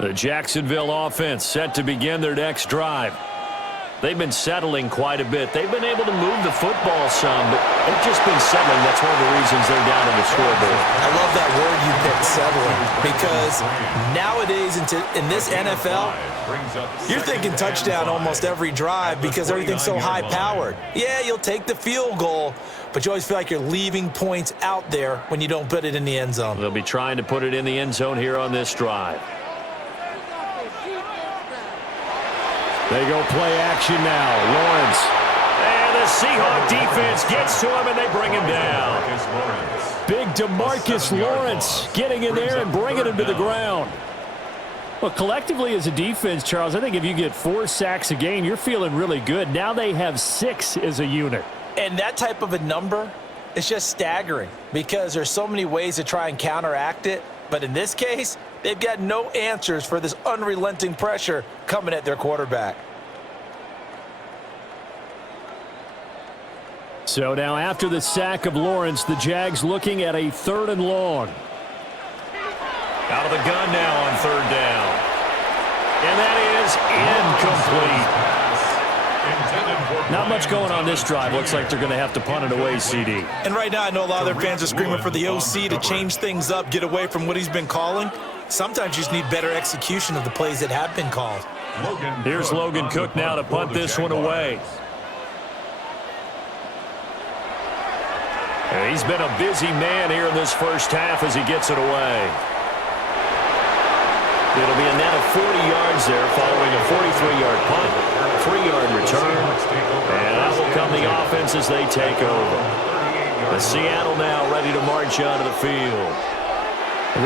The Jacksonville offense set to begin their next drive. They've been settling quite a bit. They've been able to move the football some, but they've just been settling. That's one of the reasons they're down in the scoreboard. I love that word you picked, settling, because nowadays in this NFL, you're thinking touchdown almost every drive because everything's so high-powered. Yeah, you'll take the field goal, but you always feel like you're leaving points out there when you don't put it in the end zone. They'll be trying to put it in the end zone here on this drive. They go play action now. Lawrence. And the Seahawk defense gets to him, and they bring him down. Big DeMarcus Lawrence getting in there and bringing him to the ground. Well, collectively as a defense, Charles, I think if you get 4 sacks a game, you're feeling really good. Now they have 6 as a unit. And that type of a number is just staggering because there's so many ways to try and counteract it. But in this case, they've got no answers for this unrelenting pressure coming at their quarterback. So now after the sack of Lawrence, the Jags looking at a 3rd and long. Out of the gun now on 3rd down. And that is incomplete. Not much going on this drive. Looks like they're going to have to punt it away, CD. And right now, I know a lot of their fans are screaming for the OC to change things up, get away from what he's been calling. Sometimes you just need better execution of the plays that have been called. Here's Logan Cook now to punt this one away. And he's been a busy man here in this first half as he gets it away. It'll be a net of 40 yards there following a 43-yard punt, 3-yard return, and that will come the offense as they take over. The Seattle now ready to march onto the field.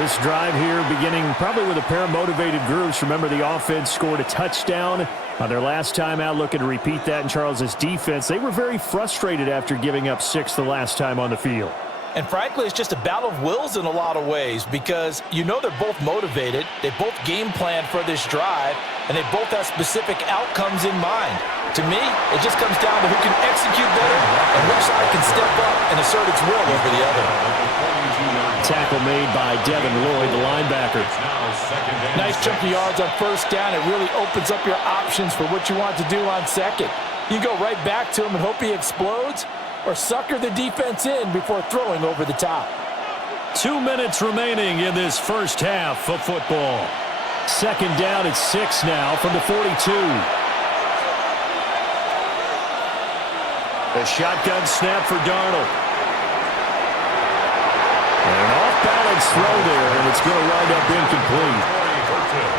This drive here beginning probably with a pair of motivated groups. Remember, the offense scored a touchdown on their last time out, looking to repeat that in Charles's defense. They were very frustrated after giving up 6 the last time on the field. And frankly, it's just a battle of wills in a lot of ways because you know they're both motivated, they both game plan for this drive, and they both have specific outcomes in mind. To me, it just comes down to who can execute better and which side can step up and assert its will over the other. Tackle made by Devin Lloyd, the linebacker. Nice chunky yards on first down. It really opens up your options for what you want to do on second. You go right back to him and hope he explodes, or sucker the defense in before throwing over the top. 2 minutes remaining in this first half of football. Second down at 6 now from the 42. A shotgun snap for Darnold. An off-balance throw there, and it's going to wind up incomplete.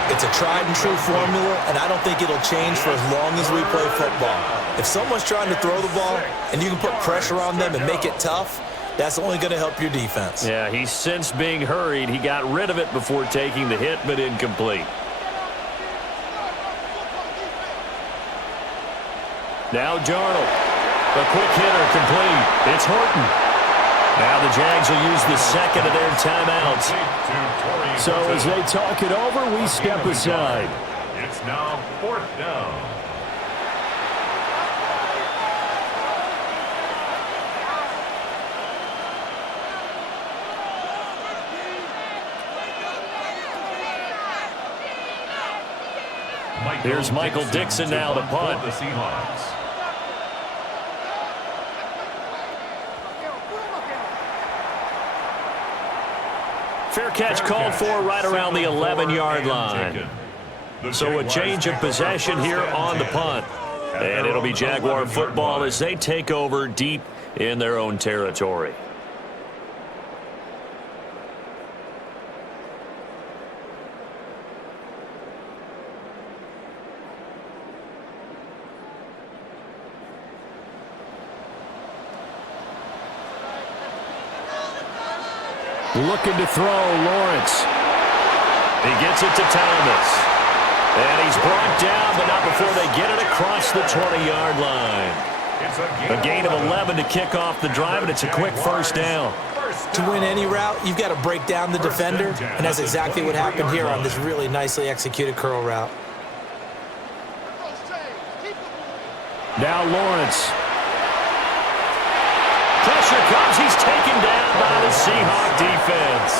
It's a tried-and-true formula, and I don't think it'll change for as long as we play football. If someone's trying to throw the ball and you can put pressure on them and make it tough, that's only going to help your defense. Yeah, he's since being hurried. He got rid of it before taking the hit, but incomplete. Now Darnold. A quick hitter complete. It's Horton. Now the Jags will use the second of their timeouts. So as they talk it over, we step aside. It's now 4th down. Here's Michael Dixon now to punt. The Seahawks. Fair catch called for right around the 11-yard line. So a change of possession here on the punt. And it'll be Jaguar football as they take over deep in their own territory. Looking to throw, Lawrence. He gets it to Thomas. And he's brought down, but not before they get it across the 20-yard line. A gain of 11 to kick off the drive, and it's a quick first down. To win any route, you've got to break down the defender, and that's exactly what happened here on this really nicely executed curl route. Now Lawrence. Pressure comes. He's taken down by the Seahawk defense.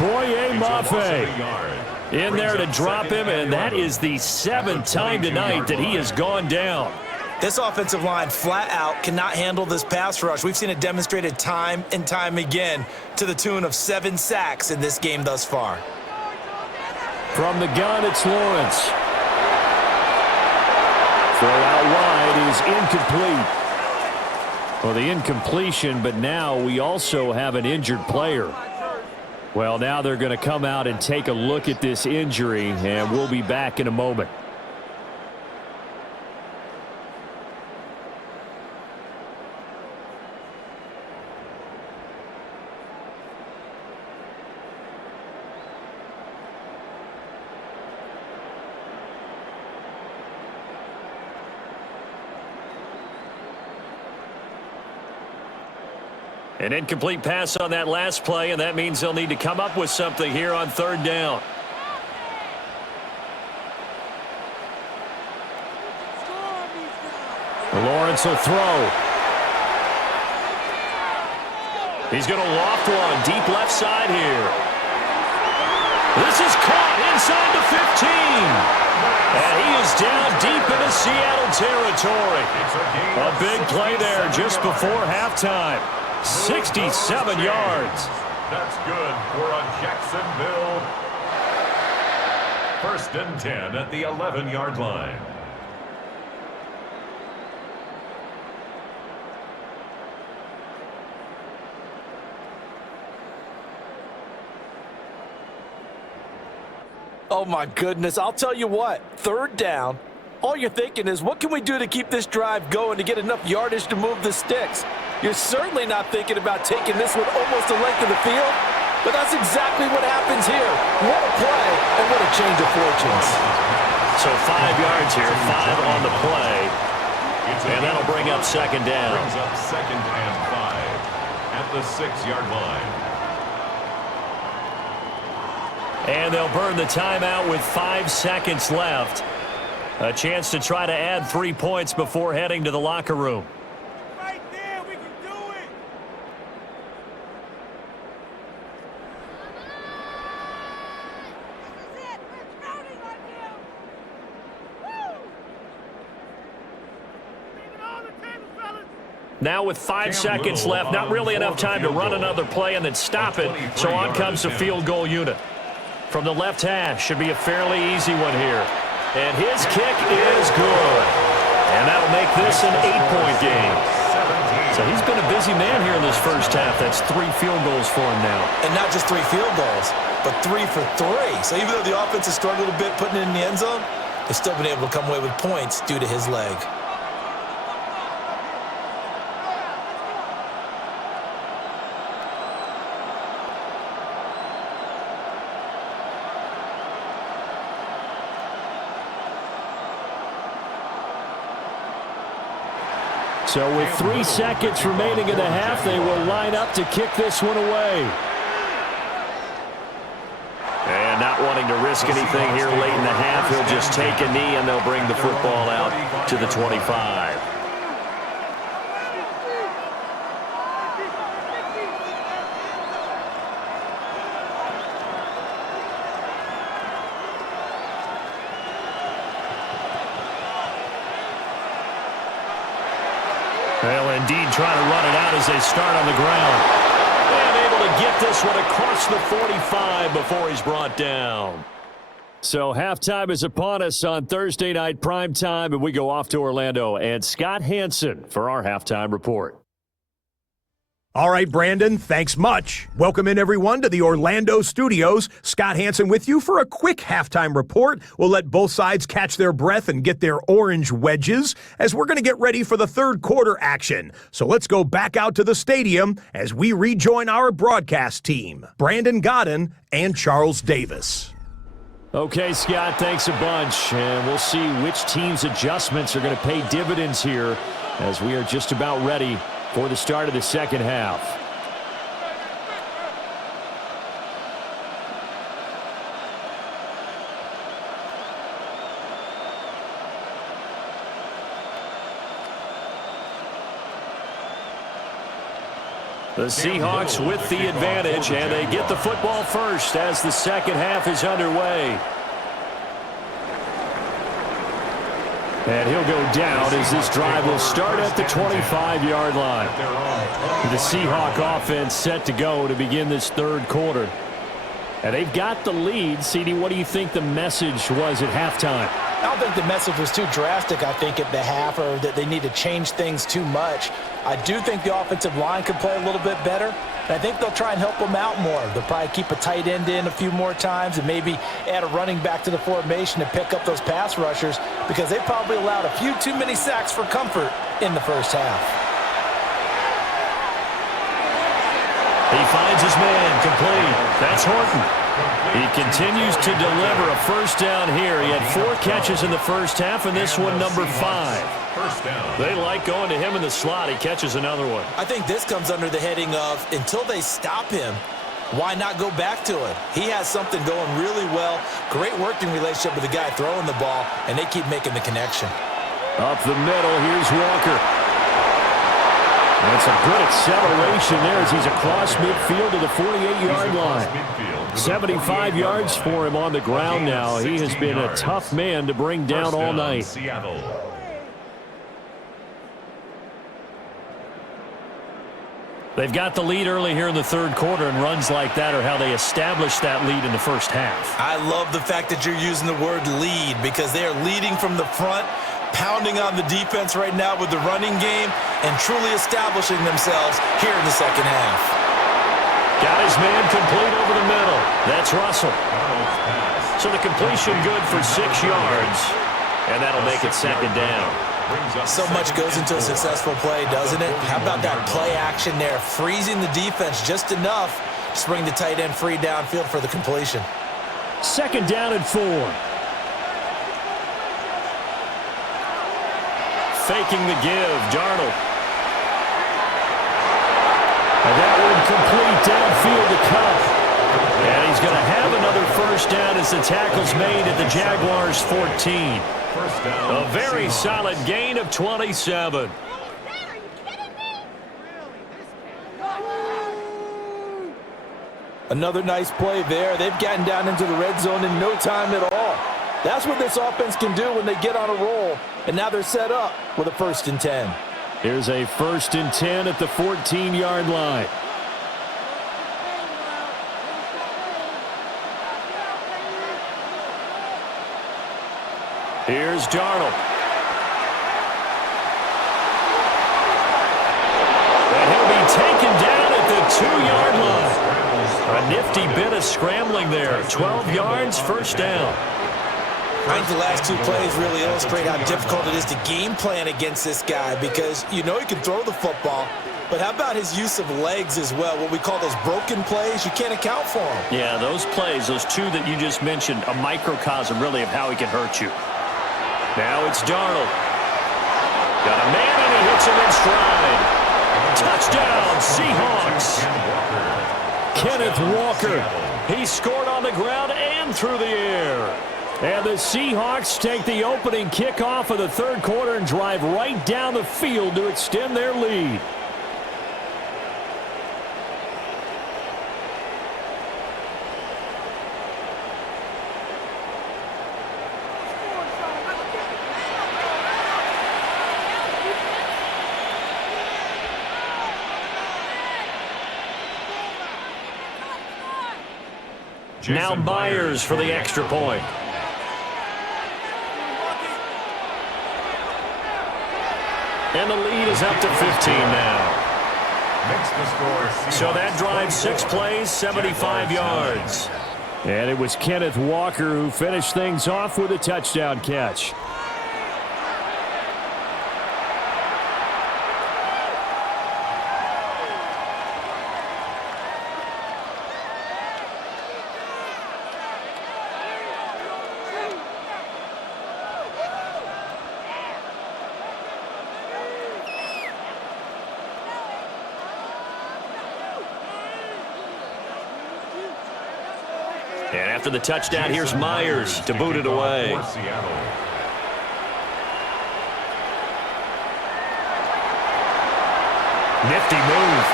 Boye Mafe in there to drop him, and that is the 7th time tonight that he has gone down. This offensive line flat out cannot handle this pass rush. We've seen it demonstrated time and time again to the tune of 7 sacks in this game thus far. From the gun, it's Lawrence. Throw out wide is incomplete. Well, the incompletion, but now we also have an injured player. Well, now they're going to come out and take a look at this injury, and we'll be back in a moment. An incomplete pass on that last play, and that means they'll need to come up with something here on 3rd down. Lawrence will throw. He's going to loft one deep left side here. This is caught inside the 15. And he is down deep into Seattle territory. A big play there just before halftime. 67 yards. That's good for a Jacksonville. 1st and 10 at the 11-yard line. Oh, my goodness. I'll tell you what, 3rd down, all you're thinking is, what can we do to keep this drive going to get enough yardage to move the sticks? You're certainly not thinking about taking this one almost the length of the field, but that's exactly what happens here. What a play, and what a change of fortunes. So 5 yards here, 5 on the play, and that'll bring up 2nd down. Brings up 2nd and 5 at the 6-yard line. And they'll burn the timeout with 5 seconds left. A chance to try to add 3 points before heading to the locker room. Right there, we can do it. This is it. We're counting on you. Woo! Leave it on the table, fellas. Now with 5 seconds left, not really enough time to run another play and then stop it. So on comes the field goal unit. From the left hash, should be a fairly easy one here. And his kick is good. And that'll make this an 8-point game. So he's been a busy man here in this first half. That's 3 field goals for him now. And not just 3 field goals, but 3 for 3. So even though the offense has struggled a bit putting it in the end zone, they've still been able to come away with points due to his leg. So with 3 seconds remaining in the half, they will line up to kick this one away. And not wanting to risk anything here late in the half, he'll just take a knee and they'll bring the football out to the 25. They'll indeed try to run it out as they start on the ground. And able to get this one across the 45 before he's brought down. So halftime is upon us on Thursday night primetime, and we go off to Orlando. And Scott Hansen for our halftime report. All right, Brandon, thanks much. Welcome in, everyone, to the Orlando studios. Scott Hansen with you for a quick halftime report. We'll let both sides catch their breath and get their orange wedges as we're going to get ready for the 3rd quarter action. So let's go back out to the stadium as we rejoin our broadcast team, Brandon Godden and Charles Davis. Okay, Scott, thanks a bunch. And we'll see which team's adjustments are going to pay dividends here as we are just about ready for the start of the 2nd half. The Seahawks with the advantage, and they get the football first as the 2nd half is underway. And he'll go down as this drive will start at the 25-yard line. The Seahawk offense set to go to begin this 3rd quarter. And they've got the lead. CD, what do you think the message was at halftime? I don't think the message was too drastic, I think, at the half, or that they need to change things too much. I do think the offensive line could play a little bit better. And I think they'll try and help them out more. They'll probably keep a tight end in a few more times and maybe add a running back to the formation to pick up those pass rushers, because they probably allowed a few too many sacks for comfort in the first half. He finds his man complete. That's Horton. He continues to deliver a first down here. He had 4 catches in the first half, and this one number 5. First down. They like going to him in the slot. He catches another one. I think this comes under the heading of, until they stop him, why not go back to it? He has something going really well. Great working relationship with the guy throwing the ball, and they keep making the connection. Up the middle, here's Walker. And some good acceleration there as he's across midfield to the 48-yard line. 75 yards for him on the ground now. He has been a tough man to bring down all night. Seattle. They've got the lead early here in the third quarter, and runs like that are how they establish that lead in the first half. I love the fact that you're using the word lead because they are leading from the front, pounding on the defense right now with the running game, and truly establishing themselves here in the second half. Got his man complete over the middle. That's Russell. So the completion good for 6 yards, and that'll make it second down. So much goes into a successful play, doesn't it? How about that play action there, freezing the defense just enough to bring the tight end free downfield for the completion. Second down and 4. Faking the give, Darnold. And that one complete downfield to Cup. And he's going to have another first down as the tackle's made at the Jaguars 14. A very solid gain of 27. Another nice play there. They've gotten down into the red zone in no time at all. That's what this offense can do when they get on a roll. And now they're set up with a 1st and 10. Here's a 1st and 10 at the 14-yard line. Here's Darnold. And he'll be taken down at the 2-yard line. A nifty bit of scrambling there. 12 yards, first down. I think the last 2 plays really illustrate how difficult it is to game plan against this guy because you know he can throw the football, but how about his use of legs as well, what we call those broken plays? You can't account for them. Yeah, those plays, those 2 that you just mentioned, a microcosm really of how he can hurt you. Now it's Darnold. Got a man and he hits him in stride. Touchdown, Seahawks. Kenneth Walker. He scored on the ground and through the air. And the Seahawks take the opening kickoff of the third quarter and drive right down the field to extend their lead. Now Myers for the extra point. And the lead is up to 15 now. So that drives 6 plays, 75 yards. And it was Kenneth Walker who finished things off with a touchdown catch. And after the touchdown, here's Myers to boot it away. Nifty move.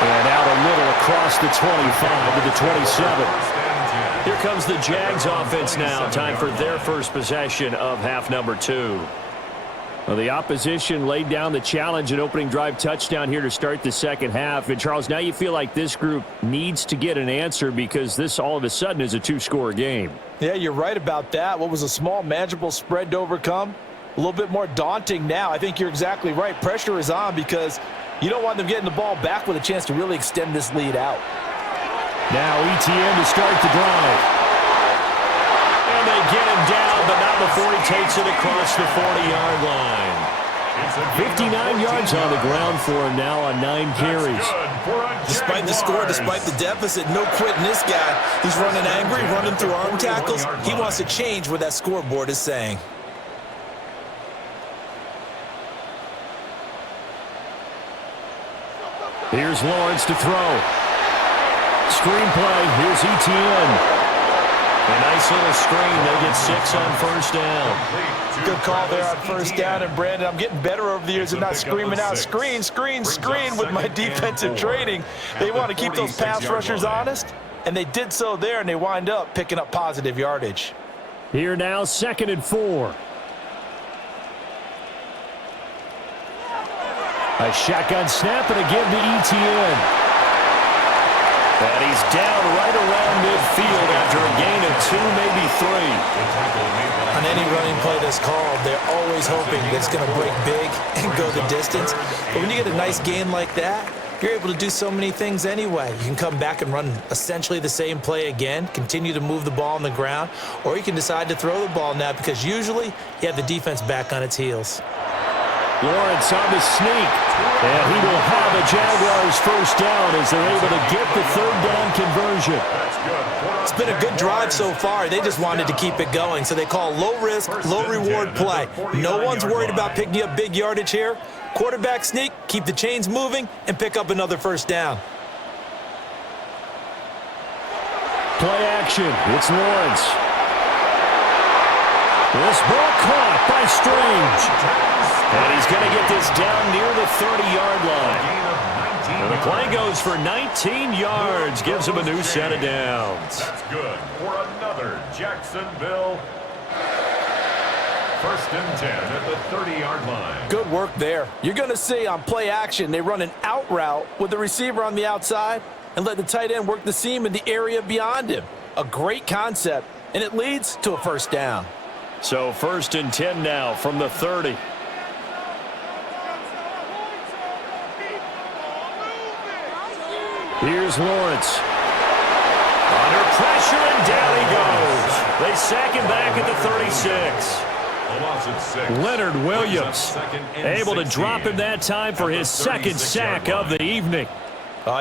And out a little across the 25 to the 27. Here comes the Jags offense now. Time for their first possession of half number 2. Well, the opposition laid down the challenge, an opening drive touchdown here to start the second half. And, Charles, now you feel like this group needs to get an answer because this all of a sudden is a 2-score game. Yeah, you're right about that. What was a small, manageable spread to overcome? A little bit more daunting now. I think you're exactly right. Pressure is on because you don't want them getting the ball back with a chance to really extend this lead out. Now ETN to start the drive. And they get him down, but not before he takes it across the 40-yard line. 59 yards on the ground for him now on 9 carries. Despite the score, despite the deficit, no quitting this guy. He's running angry, running through arm tackles. He wants to change what that scoreboard is saying. Here's Lawrence to throw. Screenplay. Here's ETN. A nice little screen. They get 6 on first down. Good call there on first down. And, Brandon, I'm getting better over the years and not screaming out, screen, screen, screen with my defensive training. They want to keep those pass rushers honest, and they did so there, and they wind up picking up positive yardage. Here now, 2nd and 4. A shotgun snap and again to ETN. And he's down right around midfield after a gain of 2, maybe 3. On any running play that's called, they're always hoping that it's going to break big and go the distance. But when you get a nice gain like that, you're able to do so many things anyway. You can come back and run essentially the same play again, continue to move the ball on the ground, or you can decide to throw the ball now because usually you have the defense back on its heels. Lawrence on the sneak, and he will have a Jaguars first down as they're able to get the 3rd down conversion. It's been a good drive so far. They just wanted to keep it going, so they call low-risk, low-reward play. No one's worried about picking up big yardage here. Quarterback sneak, keep the chains moving, and pick up another first down. Play action. It's Lawrence. This ball caught by Strange. And he's going to get this down near the 30-yard line. And the play goes for 19 yards. Gives him a new set of downs. That's good for another Jacksonville. 1st and 10 at the 30-yard line. Good work there. You're going to see on play action, they run an out route with the receiver on the outside and let the tight end work the seam in the area beyond him. A great concept, and it leads to a first down. So 1st and 10 now from the 30. Here's Lawrence. Under pressure, and down he goes. They sack him back at the 36. Leonard Williams able to drop him that time for his 2nd sack of the evening.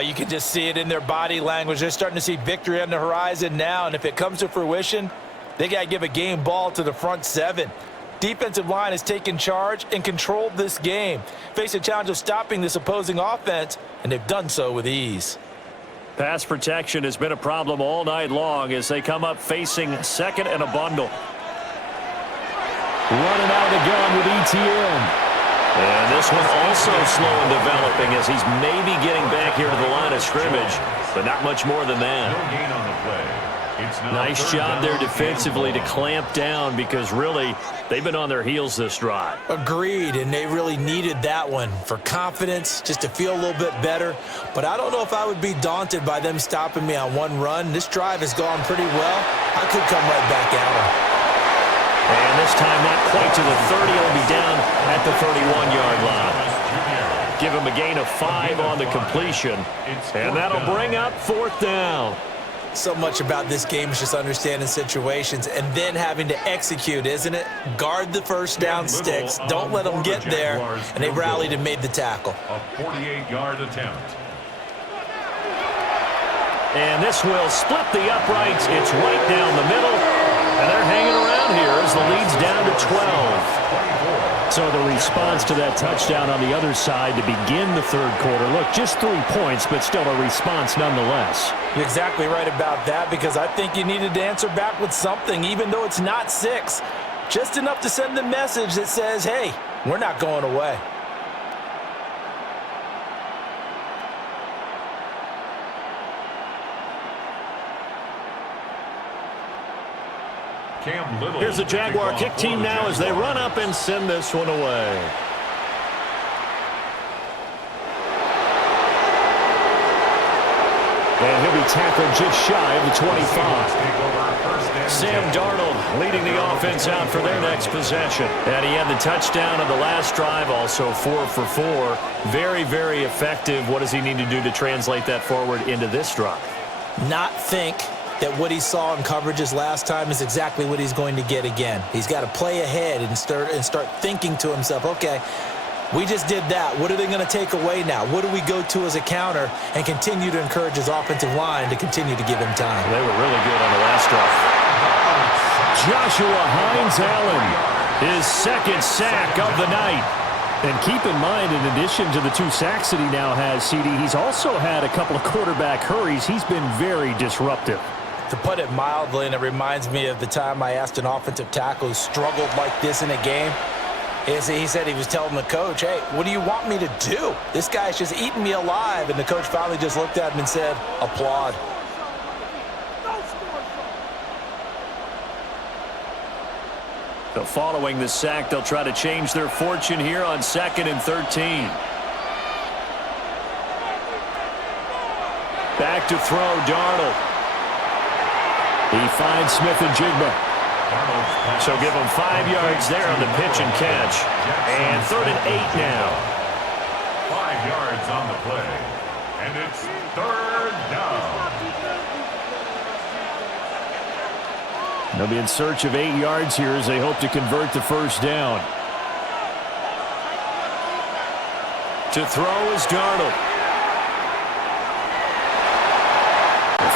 You can just see it in their body language. They're starting to see victory on the horizon now, and if it comes to fruition, they got to give a game ball to the front 7. Defensive line has taken charge and controlled this game. Face a challenge of stopping this opposing offense, and they've done so with ease. Pass protection has been a problem all night long as they come up facing 2nd and a bundle. Running out of the gun with ETN. And this one also slow in developing as he's maybe getting back here to the line of scrimmage, but not much more than that. No gain on the play. Nice job there defensively to clamp down because really they've been on their heels this drive. Agreed, and they really needed that one for confidence, just to feel a little bit better. But I don't know if I would be daunted by them stopping me on one run. This drive has gone pretty well. I could come right back at them. And this time not quite to the 30. It'll be down at the 31-yard line. Give him a gain of 5 on the completion. And that'll bring up 4th down. So much about this game is just understanding situations and then having to execute, isn't it? Guard the first down sticks. Don't let them get there. And they rallied and made the tackle. A 48-yard attempt. And this will split the uprights. It's right down the middle. And they're hanging around here as the lead's down to 12. So the response to that touchdown on the other side to begin the 3rd quarter. Look, just 3 points, but still a response nonetheless. You're exactly right about that because I think you needed to answer back with something, even though it's not 6. Just enough to send the message that says, hey, we're not going away. Here's the Jaguar kick team now as they run up and send this one away. And he'll be tackled just shy of the 25. Sam Darnold leading the offense out for their next possession. And he had the touchdown of the last drive, also 4 for 4. Very, very effective. What does he need to do to translate that forward into this drive? Not think that what he saw in coverages last time is exactly what he's going to get again. He's got to play ahead and start thinking to himself, okay, we just did that. What are they going to take away now? What do we go to as a counter? And continue to encourage his offensive line to continue to give him time. They were really good on the last drive. Joshua Hines-Allen, his 2nd sack of the night. And keep in mind, in addition to the 2 sacks that he now has, CD, he's also had a couple of quarterback hurries. He's been very disruptive. To put it mildly, and it reminds me of the time I asked an offensive tackle who struggled like this in a game. He said he was telling the coach, hey, what do you want me to do? This guy's just eating me alive. And the coach finally just looked at him and said, applaud. So following the sack, they'll try to change their fortune here on 2nd and 13. Back to throw, Darnold. He finds Smith and Jigba. So give him 5 yards there on the pitch and catch. And 3rd and 8 now. 5 yards on the play. And it's 3rd down. They'll be in search of 8 yards here as they hope to convert the first down. To throw is Darnold.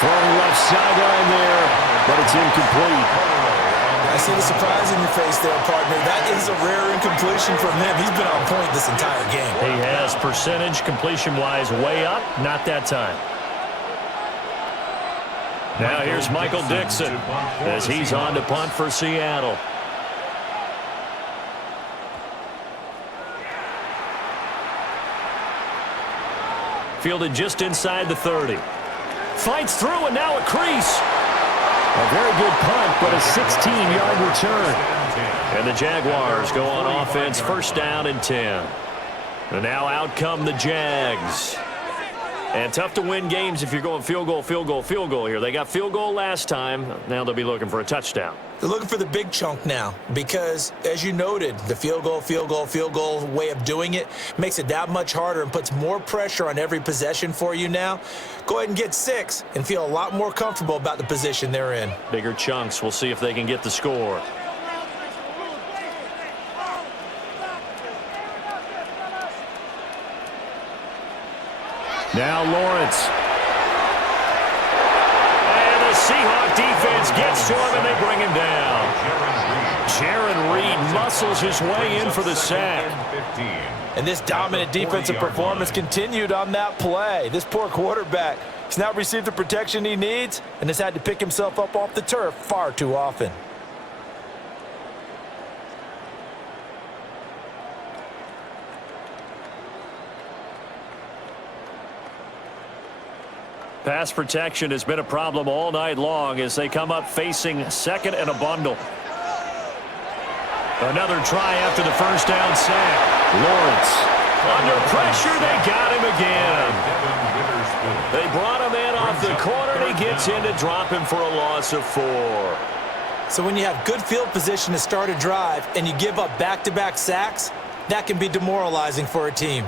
Throwing left sideline there, but it's incomplete. I see the surprise in your face there, partner. That is a rare incompletion from him. He's been on point this entire game. He has percentage completion-wise way up, not that time. Now here's Michael Dixon as he's on to punt for Seattle. Fielded just inside the 30. Fights through and now a crease. A very good punt, but a 16-yard return. And the Jaguars go on offense, 1st down and 10. And now out come the Jags. And tough to win games if you're going field goal, field goal, field goal here. They got field goal last time. Now they'll be looking for a touchdown. They're looking for the big chunk now because, as you noted, the field goal way of doing it makes it that much harder and puts more pressure on every possession for you now. Go ahead and get 6 and feel a lot more comfortable about the position they're in. Bigger chunks. We'll see if they can get the score. Now Lawrence. And the Seahawk defense gets to him and they bring him down. Jaron Reed muscles his way in for the sack. And this dominant defensive performance continued on that play. This poor quarterback has not received the protection he needs and has had to pick himself up off the turf far too often. Pass protection has been a problem all night long as they come up facing 2nd and a bundle. Another try after the first down sack. Lawrence. Under pressure, they got him again. They brought him in off the corner, and he gets in to drop him for a loss of 4. So when you have good field position to start a drive and you give up back-to-back sacks, that can be demoralizing for a team.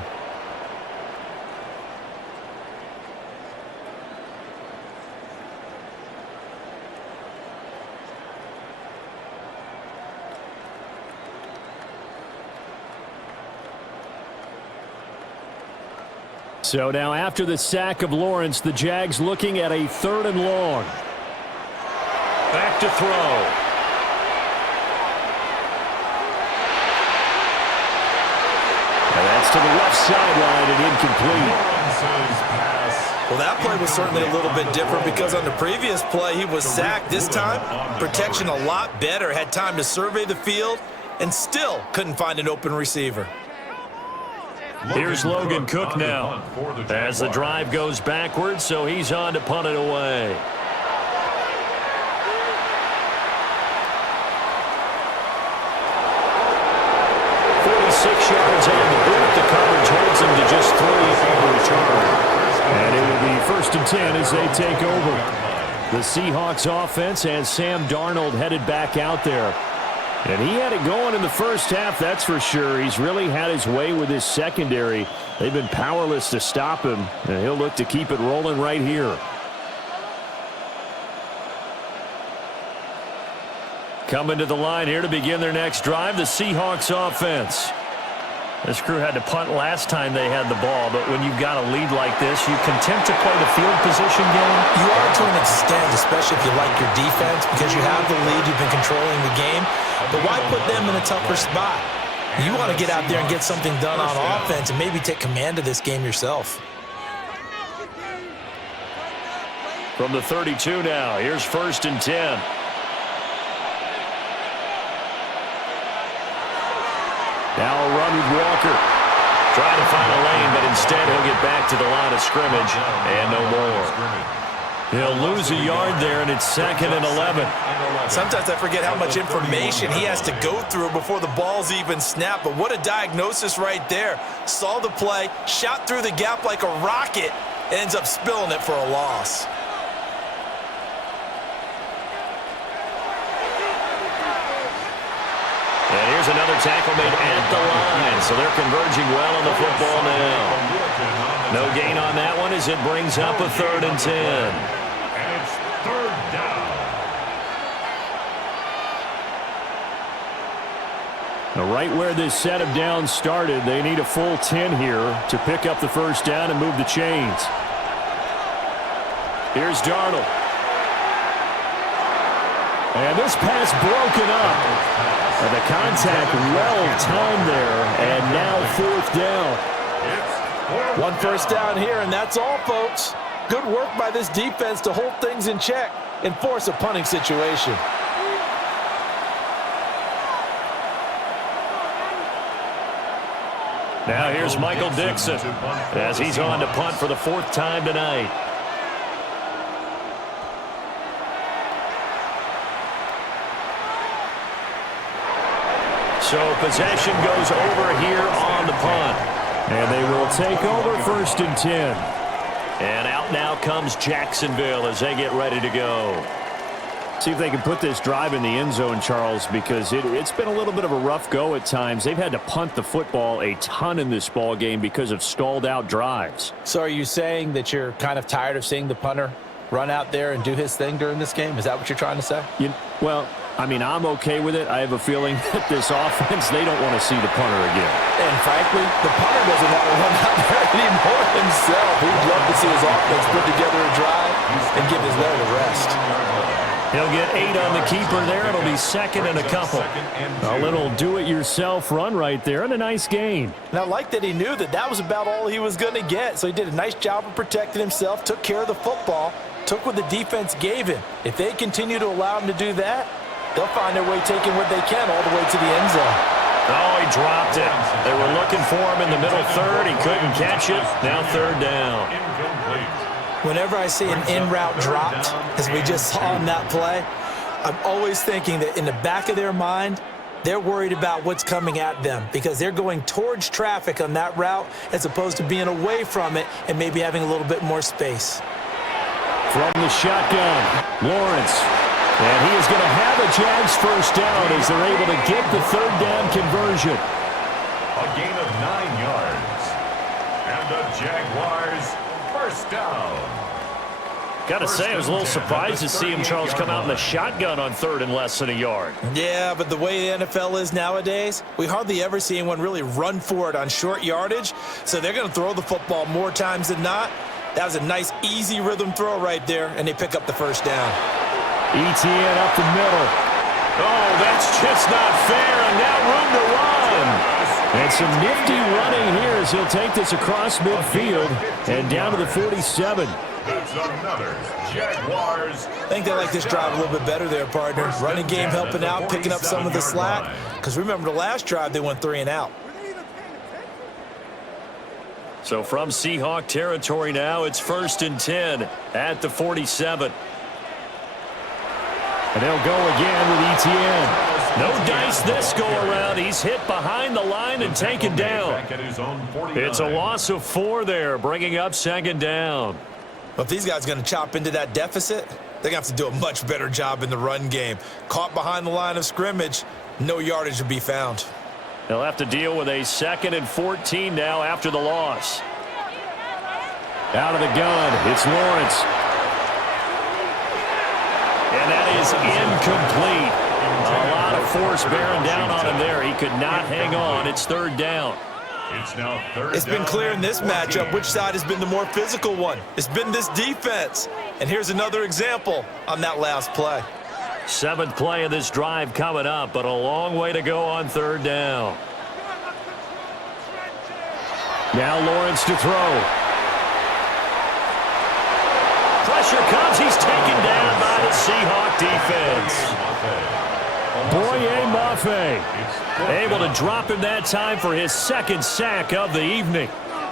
So now after the sack of Lawrence, the Jags looking at a 3rd and long. Back to throw. And that's to the left sideline and incomplete. Well, that play was certainly a little bit different because on the previous play, he was sacked. This time, protection a lot better. Had time to survey the field and still couldn't find an open receiver. Here's Logan Cook now as the drive goes backwards, so he's on to punt it away. Yards on the boot. The coverage holds him to just 3 on the return. And it will be 1st and 10 as they take over. The Seahawks offense has Sam Darnold headed back out there. And he had it going in the first half, that's for sure. He's really had his way with his secondary. They've been powerless to stop him, and he'll look to keep it rolling right here. Coming to the line here to begin their next drive, the Seahawks offense. This crew had to punt last time they had the ball, but when you've got a lead like this, you content to play the field position game? You are to an extent, especially if you like your defense, because you have the lead, you've been controlling the game. But why put them in a tougher spot? You want to get out there and get something done on offense and maybe take command of this game yourself. From the 32 now, here's 1st and 10. Now a run with Walker. Trying to find a lane, but instead he'll get back to the line of scrimmage and no more. He'll lose a yard there, and it's 2nd and 11. Sometimes I forget how much information he has to go through before the ball's even snapped, but what a diagnosis right there. Saw the play, shot through the gap like a rocket, ends up spilling it for a loss. And here's another tackle made at the line, so they're converging well on the football now. No gain on that one as it brings up a 3rd and 10. And it's 3rd down. Now, right where this set of downs started, they need a full 10 here to pick up the 1st down and move the chains. Here's Darnold. And this pass broken up. And the contact well timed there, and now 4th down. 1 first down here, and that's all, folks. Good work by this defense to hold things in check and force a punting situation. Now here's Michael Dixon as he's on to punt for the 4th time tonight. So possession goes over here on the punt. And they will take over 1st and 10. And out now comes Jacksonville as they get ready to go. See if they can put this drive in the end zone, Charles, because it's been a little bit of a rough go at times. They've had to punt the football a ton in this ball game because of stalled out drives. So are you saying that you're kind of tired of seeing the punter run out there and do his thing during this game? Is that what you're trying to say? Well, I mean, I'm okay with it. I have a feeling that this offense, they don't want to see the punter again. And frankly, the punter doesn't want to run out there anymore himself. He'd love to see his offense put together a drive and give his leg a rest. He'll get 8 on the keeper there. It'll be 2nd and a couple. A little do-it-yourself run right there and a nice gain. And I like that he knew that that was about all he was going to get. So he did a nice job of protecting himself, took care of the football, took what the defense gave him. If they continue to allow him to do that, they'll find their way taking what they can all the way to the end zone. Oh, he dropped it. They were looking for him in the middle 3rd. He couldn't catch it. Now 3rd down. Incomplete. Whenever I see an in route dropped, as we just saw on that play, I'm always thinking that in the back of their mind, they're worried about what's coming at them because they're going towards traffic on that route as opposed to being away from it and maybe having a little bit more space. From the shotgun, Lawrence. And he is going to have a Jags 1st down as they're able to get the 3rd down conversion. A gain of 9 yards. And the Jaguars 1st down. Got to say, I was a little surprised to see him, Charles, come out in the shotgun on 3rd and less than a yard. Yeah, but the way the NFL is nowadays, we hardly ever see anyone really run for it on short yardage. So they're going to throw the football more times than not. That was a nice, easy rhythm throw right there, and they pick up the 1st down. ETN up the middle. Oh, that's just not fair, and now room to run. And some nifty running here as he'll take this across midfield and down to the 47. That's another Jaguars. I think they like this drive a little bit better there, partner. Running game helping out, picking up some of the slack. Because remember the last drive, they went 3 and out. So from Seahawk territory now, it's 1st and 10 at the 47. And they'll go again with ETN. No dice this go-around. He's hit behind the line and taken down. It's a loss of 4 there, bringing up 2nd down. Well, if these guys are going to chop into that deficit, they're going to have to do a much better job in the run game. Caught behind the line of scrimmage, no yardage to be found. They'll have to deal with a 2nd and 14 now after the loss. Out of the gun, it's Lawrence. And that is incomplete. A lot of force bearing down on him there. He could not hang on. It's 3rd down. It's now 3rd down. It's been clear in this matchup which side has been the more physical one. It's been this defense. And here's another example on that last play. 7th play of this drive coming up, but a long way to go on 3rd down. Now Lawrence to throw. pressure comes. He's taken down by the Seahawk defense. Boye Mafe Able to drop him that time for his second sack of the evening.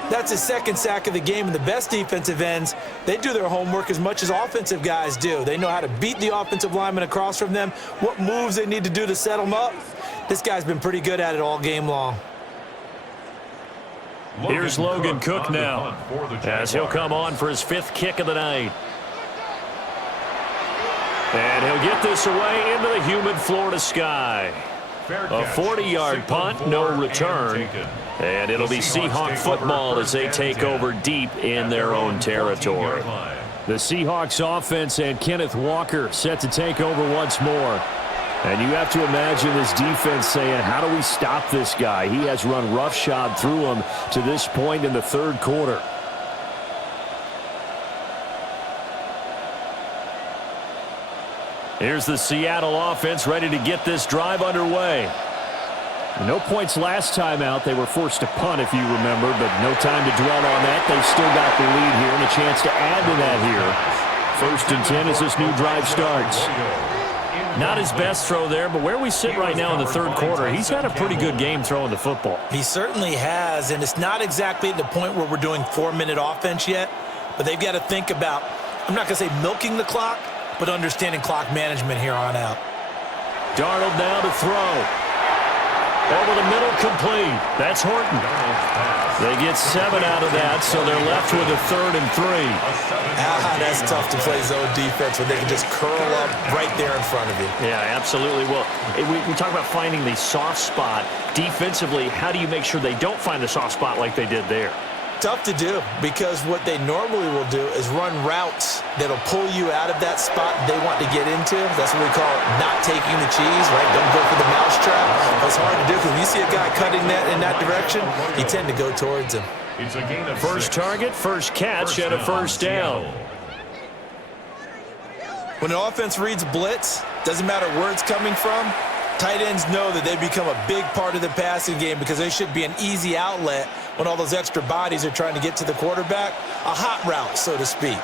That's his second sack of the game, and the best defensive ends, they do their homework as much as offensive guys do. They know how to beat the offensive lineman across from them, what moves they need to do to set them up. This guy's been pretty good at it all game long. Here's Logan Cook now, as he'll come on for his 5th kick of the night. And he'll get this away into the humid Florida sky. A 40-yard punt, no return. And it'll be Seahawk football as they take over deep in their own territory. The Seahawks offense and Kenneth Walker set to take over once more. And you have to imagine this defense saying, how do we stop this guy? He has run roughshod through him to this point in the third quarter. Here's the Seattle offense ready to get this drive underway. No points last time out. They were forced to punt, if you remember, but no time to dwell on that. They've still got the lead here and a chance to add to that here. 1st and 10 as this new drive starts. Not his best throw there, but where we sit right now in the third quarter, he's had a pretty good game throwing the football. He certainly has, and it's not exactly at the point where we're doing 4-minute offense yet, but they've got to think about, I'm not going to say milking the clock, but understanding clock management here on out. Darnold now to throw. Over the middle, complete. That's Horton. They get 7 out of that, so they're left with a 3rd and 3. That's tough to play zone defense when they can just curl up right there in front of you. Yeah, absolutely. Well, we talk about finding the soft spot. Defensively, how do you make sure they don't find the soft spot like they did there? Tough to do, because what they normally will do is run routes that'll pull you out of that spot they want to get into. That's what we call not taking the cheese, right? Don't go for the mousetrap. It's hard to do because when you see a guy cutting that in that direction, you tend to go towards him. It's a gain of First 6. target, first catch, and a first down. When an offense reads blitz, doesn't matter where it's coming from, tight ends know that they become a big part of the passing game because they should be an easy outlet when all those extra bodies are trying to get to the quarterback. A hot route, so to speak.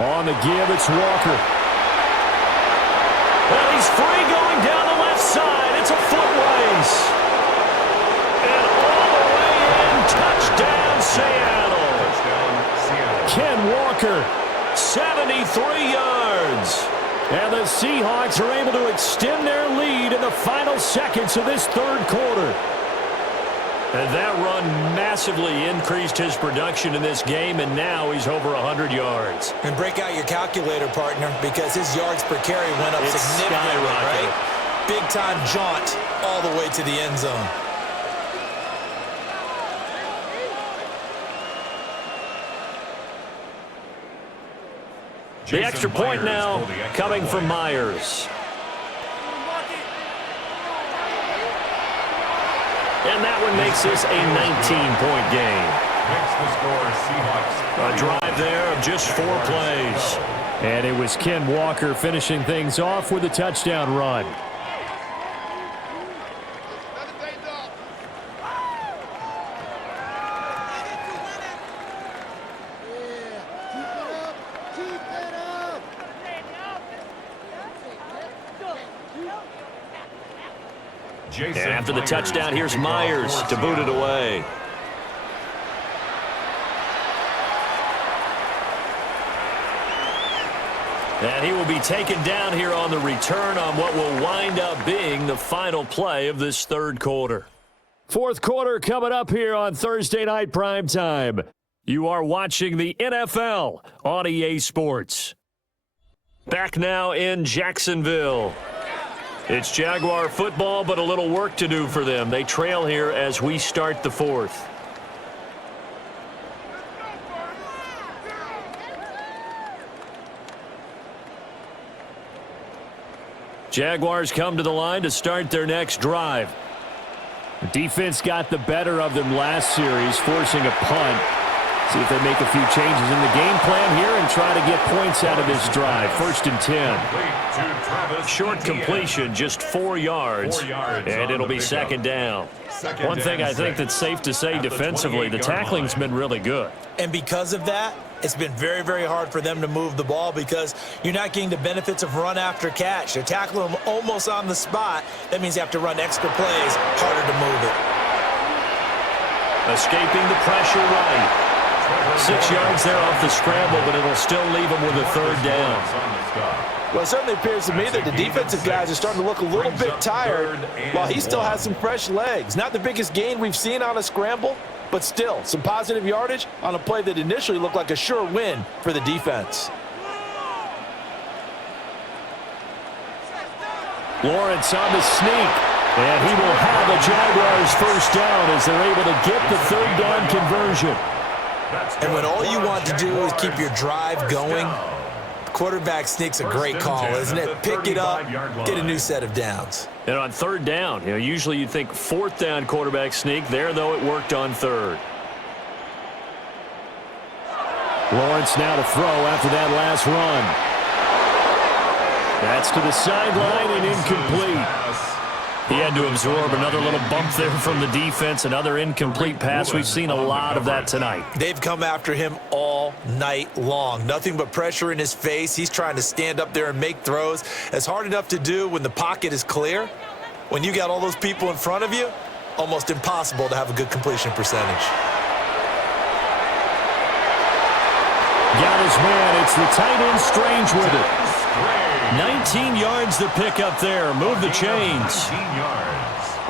On the give, it's Walker. Well, he's free going down the left side. It's a foot race. And all the way in, touchdown, Seattle. Ken Walker. 73 yards. And the Seahawks are able to extend their lead in the final seconds of this third quarter. And that run massively increased his production in this game, and now he's over 100 yards. And break out your calculator, partner, because his yards per carry went up significantly, right? Big-time jaunt all the way to the end zone. The extra point now coming from Myers. And that one makes this a 19-point game. Makes the score Seahawks. A drive there of just 4 plays. And it was Ken Walker finishing things off with a touchdown run. And after the touchdown, here's Myers to boot it away. And he will be taken down here on the return on what will wind up being the final play of this third quarter. Fourth quarter coming up here on Thursday Night Primetime. You are watching the NFL on EA Sports. Back now in Jacksonville. It's Jaguar football, but a little work to do for them. They trail here as we start the fourth. Jaguars come to the line to start their next drive. The defense got the better of them last series, forcing a punt. See if they make a few changes in the game plan here and try to get points out of this drive. 1st and 10. Short completion, just 4 yards, and it'll be 2nd down. One thing I think that's safe to say defensively, the tackling's been really good. And because of that, it's been very, very hard for them to move the ball because you're not getting the benefits of run after catch. They're tackling them almost on the spot. That means you have to run extra plays, harder to move it. Escaping the pressure right. 6 yards there off the scramble, but it'll still leave them with a 3rd down. Well, it certainly appears to me that the defensive guys are starting to look a little bit tired while he still has some fresh legs. Not the biggest gain we've seen on a scramble, but still some positive yardage on a play that initially looked like a sure win for the defense. Lawrence on the sneak, and he will have a Jaguars 1st down as they're able to get the 3rd down conversion. And when all you want to do is keep your drive going, quarterback sneak's a great call, isn't it? Pick it up, get a new set of downs. And on 3rd down, usually you'd think 4th down quarterback sneak. There, though, it worked on 3rd. Lawrence now to throw after that last run. That's to the sideline and incomplete. He had to absorb another little bump there from the defense, another incomplete pass. We've seen a lot of that tonight. They've come after him all night long. Nothing but pressure in his face. He's trying to stand up there and make throws. It's hard enough to do when the pocket is clear. When you got all those people in front of you, almost impossible to have a good completion percentage. Got his man. It's the tight end Strange with it. 19 yards to pick up there. Move the chains.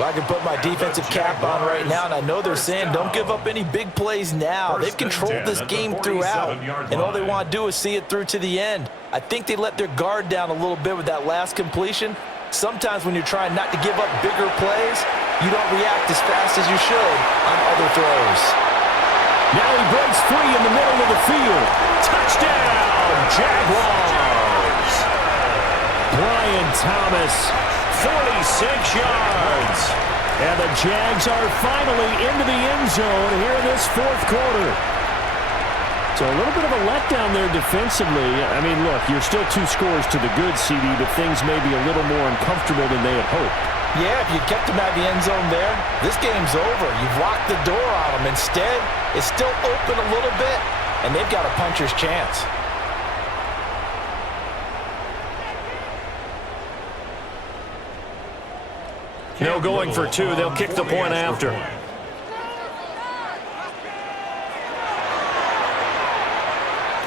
Well, I can put my defensive cap on right now, and I know they're saying don't give up any big plays now. They've controlled this game throughout, and all they want to do is see it through to the end. I think they let their guard down a little bit with that last completion. Sometimes when you're trying not to give up bigger plays, you don't react as fast as you should on other throws. Now he breaks free in the middle of the field. Touchdown, Jaguars. Brian Thomas, 46 yards. And the Jags are finally into the end zone here in this 4th quarter. So a little bit of a letdown there defensively. I mean, look, you're still 2 scores to the good, CD, but things may be a little more uncomfortable than they had hoped. Yeah, if you kept him out of the end zone there, this game's over. You've locked the door on him. Instead, it's still open a little bit, and they've got a puncher's chance. No going for 2. They'll kick the point after.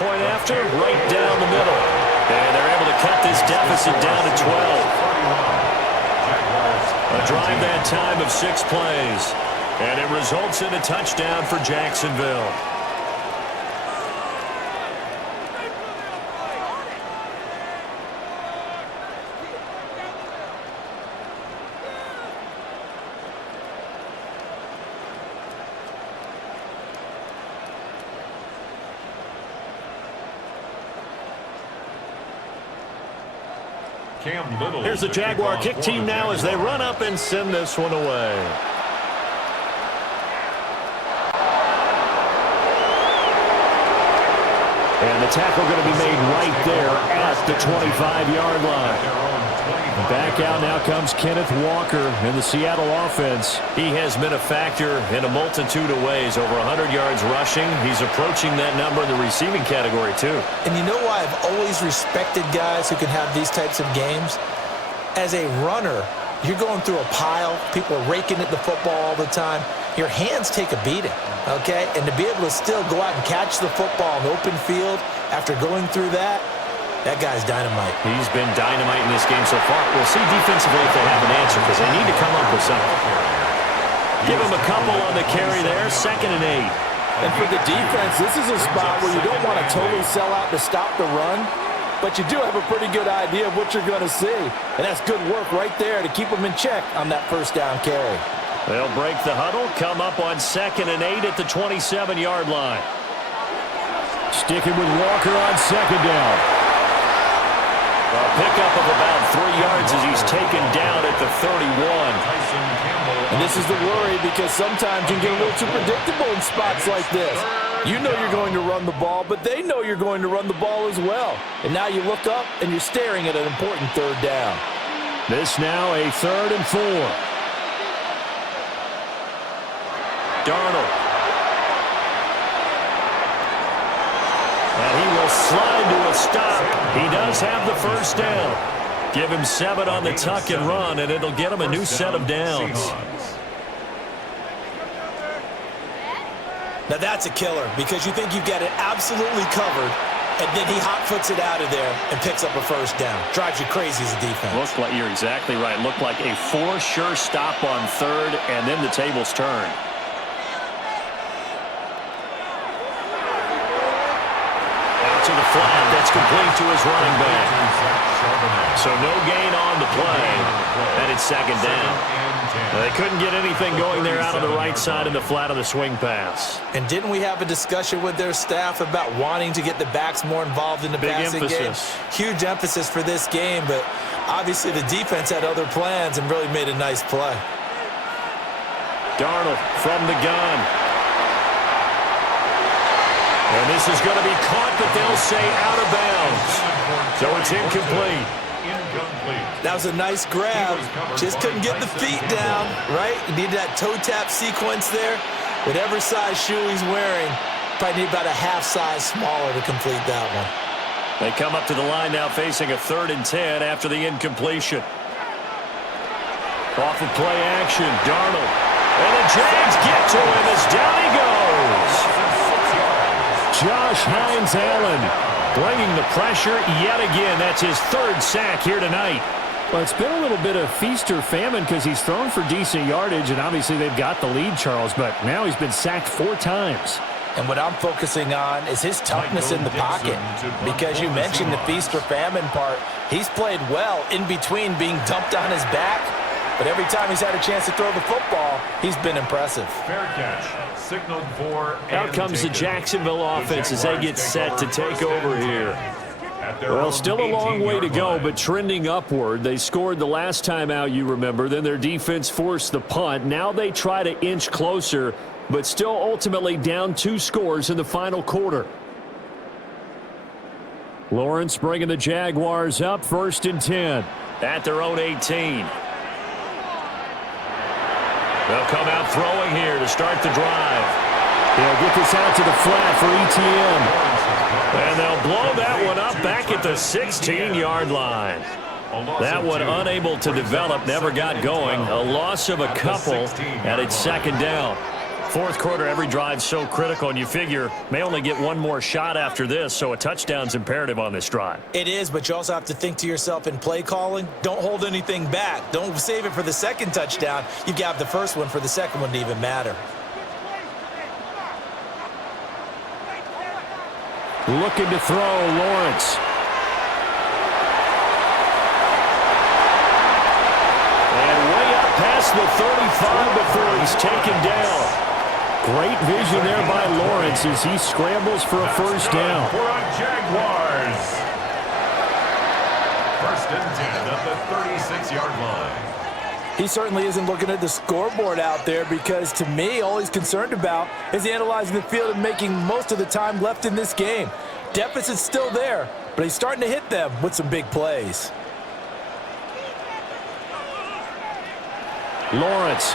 Point after, right down the middle. And they're able to cut this deficit down to 12. A drive that time of 6 plays. And it results in a touchdown for Jacksonville. Here's the Jaguar kick team now as they run up and send this one away. And the tackle going to be made right there at the 25-yard line. Back out now comes Kenneth Walker in the Seattle offense. He has been a factor in a multitude of ways. Over 100 yards rushing. He's approaching that number in the receiving category, too. And you know why I've always respected guys who can have these types of games? As a runner, you're going through a pile. People are raking at the football all the time. Your hands take a beating, okay? And to be able to still go out and catch the football in open field after going through that, that guy's dynamite. He's been dynamite in this game so far. We'll see defensively if they have an answer because they need to come up with something. Give him a couple on the carry there. 2nd and 8. And for the defense, this is a spot where you don't want to totally sell out to stop the run, but you do have a pretty good idea of what you're going to see. And that's good work right there to keep them in check on that 1st down carry. They'll break the huddle, come up on 2nd and 8 at the 27-yard line. Sticking with Walker on 2nd down. A pickup of about 3 yards as he's taken down at the 31. And this is the worry because sometimes you can get a little too predictable in spots like this. You know you're going to run the ball, but they know you're going to run the ball as well. And now you look up, and you're staring at an important third down. This now a 3rd and 4. Darnold. And he will slide to a stop. He does have the first down. Give him 7 on the tuck and run, and it'll get him a new set of downs. Now that's a killer because you think you've got it absolutely covered, and then he hot-foots it out of there and picks up a first down. Drives you crazy as a defense. Looked like, you're exactly right. Looked like a for-sure stop on 3rd, and then the tables turned. Out to the flat. That's complete to his running back. So no gain on the play, and it's 2nd down. They couldn't get anything going there out on the right side in the flat of the swing pass. And didn't we have a discussion with their staff about wanting to get the backs more involved in the passing game? Huge emphasis for this game, but obviously the defense had other plans and really made a nice play. Darnold from the gun. And this is going to be caught, but they'll say out of bounds. So it's incomplete. That was a nice grab. Just couldn't get the feet down, right? You need that toe tap sequence there. Whatever size shoe he's wearing, probably need about a half size smaller to complete that one. They come up to the line now facing a 3rd and 10 after the incompletion. Off of play action, Darnold. And the Jags get to him as down he goes. Josh Hines-Allen bringing the pressure yet again. That's his 3rd sack here tonight. Well, it's been a little bit of feast or famine because he's thrown for decent yardage, and obviously they've got the lead, Charles, but now he's been sacked 4 times. And what I'm focusing on is his toughness in the pocket, because you mentioned the feast or famine part. He's played well in between being dumped on his back, but every time he's had a chance to throw the football, he's been impressive. Fair catch. Signaled for. Out comes the Jacksonville offense as they get set to take over here. Well, still a long way to go, but trending upward. They scored the last time out, you remember. Then their defense forced the punt. Now they try to inch closer, but still ultimately down 2 scores in the final quarter. Lawrence bringing the Jaguars up, 1st and 10. At their own 18. They'll come out throwing here to start the drive. They'll get this out to the flat for ETN. And they'll blow that one up back at the 16-yard line. That one unable to develop, never got going. A loss of a couple, and it's 2nd down. 4th quarter, every drive so critical, and you figure may only get one more shot after this, so a touchdown's imperative on this drive. It is, but you also have to think to yourself in play calling, don't hold anything back. Don't save it for the 2nd touchdown. You've got the first one for the 2nd one to even matter. Looking to throw, Lawrence. And way up past the 35 before he's taken down. Great vision there by Lawrence as he scrambles for a first down. For a Jaguars. 1st and 10 at the 36-yard line. He certainly isn't looking at the scoreboard out there because, to me, all he's concerned about is analyzing the field and making most of the time left in this game. Deficit's still there, but he's starting to hit them with some big plays. Lawrence.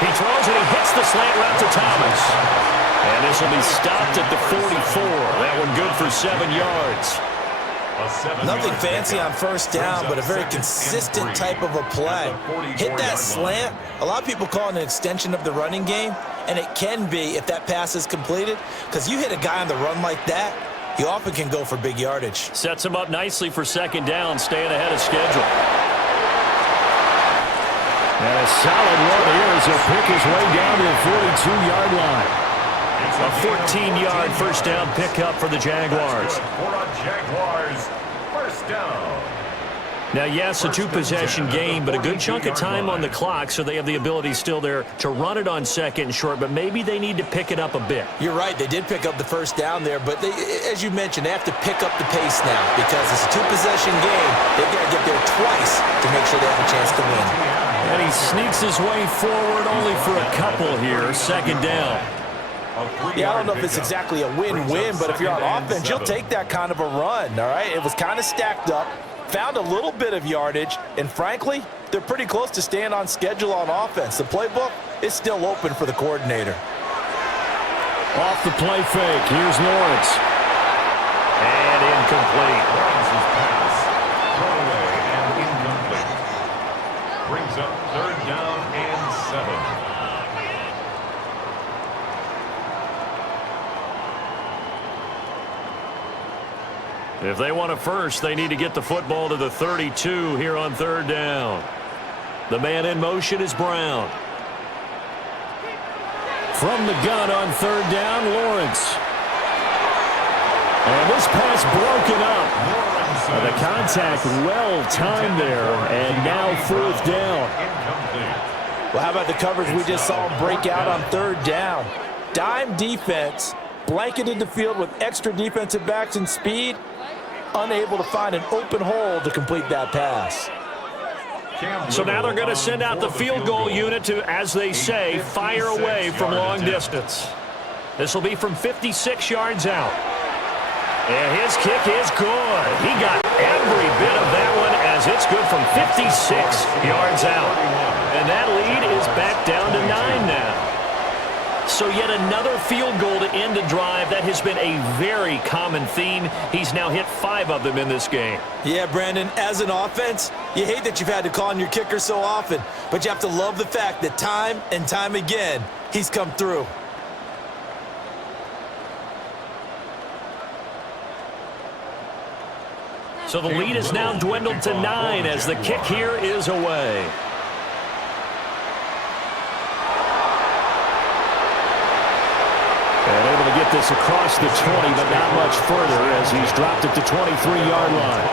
He throws and he hits the slant route to Thomas. And this will be stopped at the 44. That one good for 7 yards. Nothing fancy on first down, but a very consistent type of a play. Hit that slant. A lot of people call it an extension of the running game, and it can be if that pass is completed, because you hit a guy on the run like that, you often can go for big yardage. Sets him up nicely for 2nd down, staying ahead of schedule. And a solid run here as he'll pick his way down to the 42-yard line. A 14-yard first down pickup for the Jaguars. For a Jaguars first down. Now, yes, a 2-possession game, but a good chunk of time on the clock, so they have the ability still there to run it on 2nd and short, but maybe they need to pick it up a bit. You're right. They did pick up the first down there, but as you mentioned, they have to pick up the pace now because it's a 2-possession game. They've got to get there twice to make sure they have a chance to win. And he sneaks his way forward only for a couple here. 2nd down. Yeah, I don't know if it's exactly a win-win, but if you're on offense, you'll take that kind of a run, all right? It was kind of stacked up, found a little bit of yardage, and frankly, they're pretty close to staying on schedule on offense. The playbook is still open for the coordinator. Off the play fake, here's Lawrence. And incomplete. Lawrence's pass, throwaway and incomplete. Brings up 3rd down and 7. If they want a first, they need to get the football to the 32 here on 3rd down. The man in motion is Brown. From the gun on 3rd down, Lawrence. And this pass broken up. The contact well timed there, and now 4th down. Well, how about the coverage we just saw break out on 3rd down? Dime defense, blanketed the field with extra defensive backs and speed, unable to find an open hole to complete that pass. So now they're going to send out the field goal unit to, as they say, fire away from long distance. This will be from 56 yards out. And his kick is good. He got every bit of that one as it's good from 56 yards out. And that lead is back down to 9 now. So yet another field goal to end a drive. That has been a very common theme. He's now hit 5 of them in this game. Yeah, Brandon, as an offense, you hate that you've had to call on your kicker so often, but you have to love the fact that time and time again, he's come through. So the lead is now dwindled to 9 as the kick here is away. And able to get this across the 20, but not much further as he's dropped it to 23-yard line.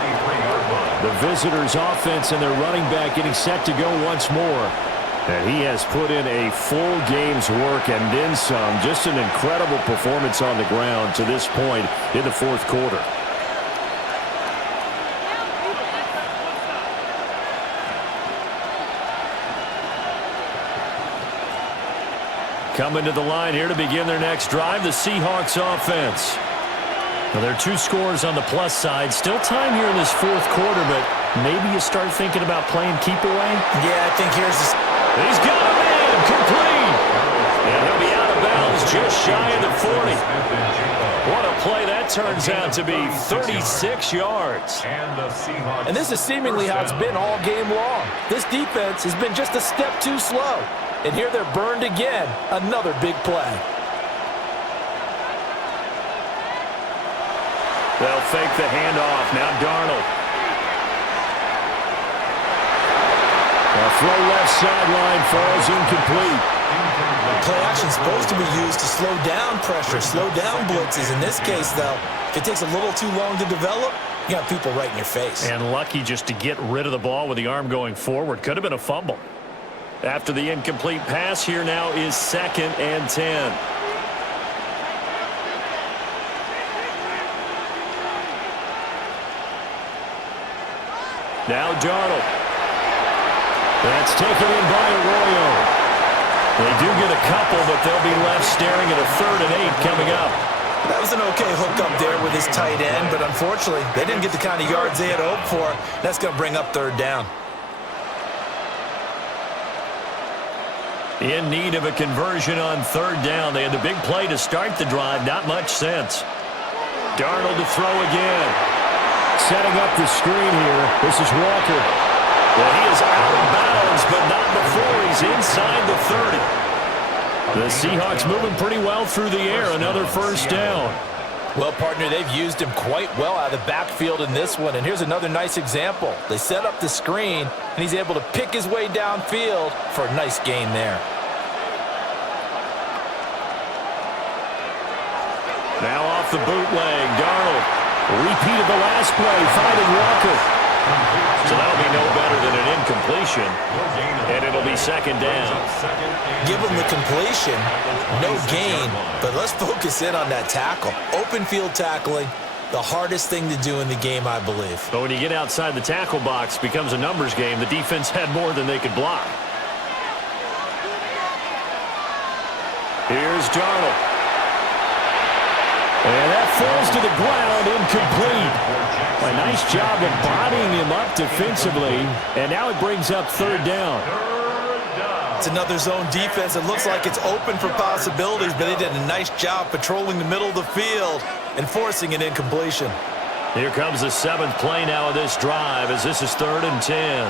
The visitors' offense and their running back getting set to go once more. And he has put in a full game's work and then some. Just an incredible performance on the ground to this point in the 4th quarter. Coming to the line here to begin their next drive, the Seahawks offense. Now, there are 2 scores on the plus side. Still time here in this 4th quarter, but maybe you start thinking about playing keep away? Yeah, I think here's the... He's got a man, complete. And he'll be out of bounds just shy of the 40. What a play that turns out to be, 36 yards. And this is seemingly how it's been all game long. This defense has been just a step too slow. And here they're burned again. Another big play. They'll fake the handoff. Now Darnold. A throw left sideline falls incomplete. Play action supposed to be used to slow down pressure, slow down blitzes. In this case, though, if it takes a little too long to develop, you got people right in your face. And lucky just to get rid of the ball with the arm going forward. Could have been a fumble. After the incomplete pass, here now is 2nd and 10. Now Darnold. That's taken in by Arroyo. They do get a couple, but they'll be left staring at a 3rd and 8 coming up. That was an okay hook up there with his tight end, but unfortunately, they didn't get the kind of yards they had hoped for. That's going to bring up 3rd down. In need of a conversion on 3rd down. They had the big play to start the drive. Not much sense. Darnold to throw again. Setting up the screen here. This is Walker. Well, he is out of bounds, but not before he's inside the 30. The Seahawks moving pretty well through the air. Another 1st down. Well, partner, they've used him quite well out of the backfield in this one. And here's another nice example. They set up the screen, and he's able to pick his way downfield for a nice gain there. Now off the bootleg, Darnold. Repeat of the last play, finding Walker. So that'll be no better than an incompletion, and it'll be 2nd down. Give him the completion, no gain, but let's focus in on that tackle. Open field tackling, the hardest thing to do in the game, I believe. But when you get outside the tackle box, it becomes a numbers game. The defense had more than they could block. Here's Darnold. falls to the ground, incomplete. A nice job of bodying him up defensively, and now it brings up third down. It's another zone defense. It looks like it's open for possibilities, but they did a nice job patrolling the middle of the field and forcing an incompletion. Here comes the seventh play now of this drive as this is 3rd and 10.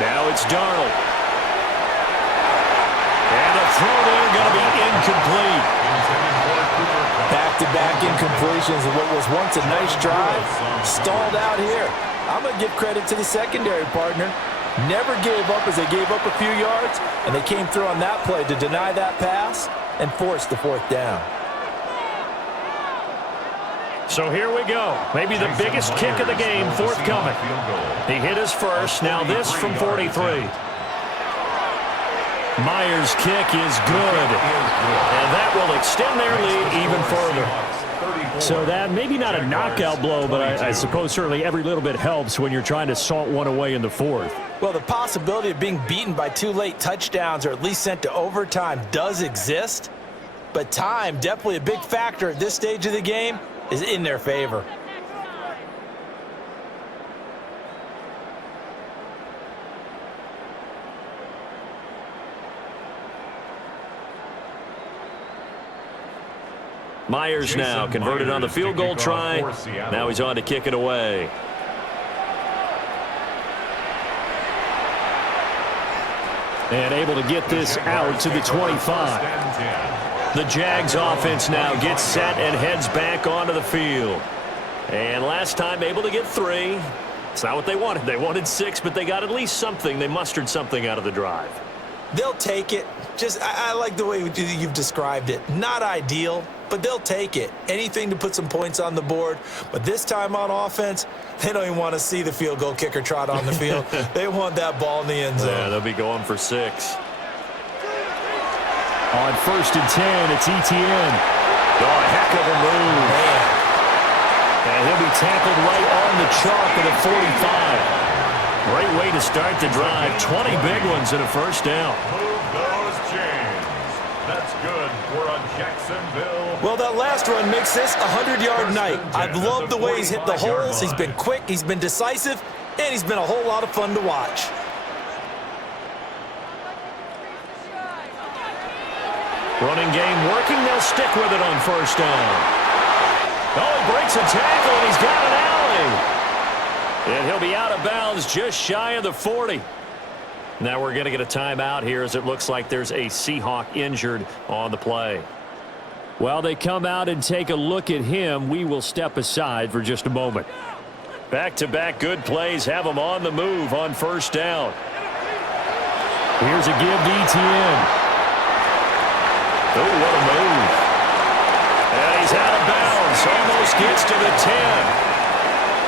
Now it's Darnold. And the throw there going to be incomplete. Back-to-back incompletions of what was once a nice drive. Stalled out here. I'm going to give credit to the secondary partner. Never gave up as they gave up a few yards, and they came through on that play to deny that pass and force the 4th down. So here we go. Maybe the biggest kick of the game forthcoming. He hit his first. Now this from 43. Myers' kick is good. And that will extend their lead even further. So that maybe not a knockout blow, but I suppose certainly every little bit helps when you're trying to salt one away in the 4th. Well, the possibility of being beaten by 2 late touchdowns or at least sent to overtime does exist. But time, definitely a big factor at this stage of the game, is in their favor. Myers now converted on the field goal try. Now he's on to kick it away. And able to get this out to the 25. The Jags offense now gets set and heads back onto the field. And last time able to get 3. It's not what they wanted. They wanted 6, but they got at least something. They mustered something out of the drive. They'll take it. I like the way you've described it. Not ideal, but they'll take it. Anything to put some points on the board. But this time on offense, they don't even want to see the field goal kicker trot on the field. They want that ball in the end zone. Yeah, they'll be going for 6. On 1st and 10, it's ETN. Oh, a heck of a move. Man. And he'll be tackled right on the chalk at the 45. Great way to start the drive. 20 big ones and a 1st down. Move those chains. That's good for a Jacksonville. Well, that last run makes this a 100-yard night. I've loved the way he's hit the holes. He's been quick, he's been decisive, and he's been a whole lot of fun to watch. Running game working. They'll stick with it on 1st down. Oh, he breaks a tackle, and he's got an alley. And he'll be out of bounds just shy of the 40. Now we're going to get a timeout here as it looks like there's a Seahawk injured on the play. While they come out and take a look at him, we will step aside for just a moment. Back-to-back good plays have him on the move on 1st down. Here's a give to ETN. Oh, what a move. And he's out of bounds. Almost gets to the 10.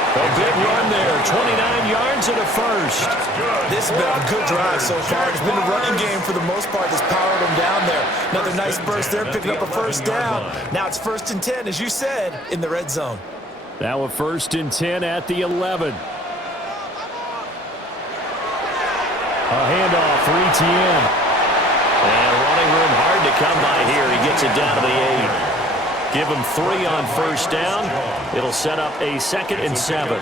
A big run there. 29 yards and a 1st. This has been a good drive so far. It's been the running game for the most part that's powered them down there. Another nice burst there, picking up a 1st down. Now it's 1st and 10, as you said, in the red zone. Now a 1st and 10 at the 11. A handoff for ETN. And running room hard to come by here. He gets it down to the 8. Give him 3 on 1st down. It'll set up a 2nd and 7.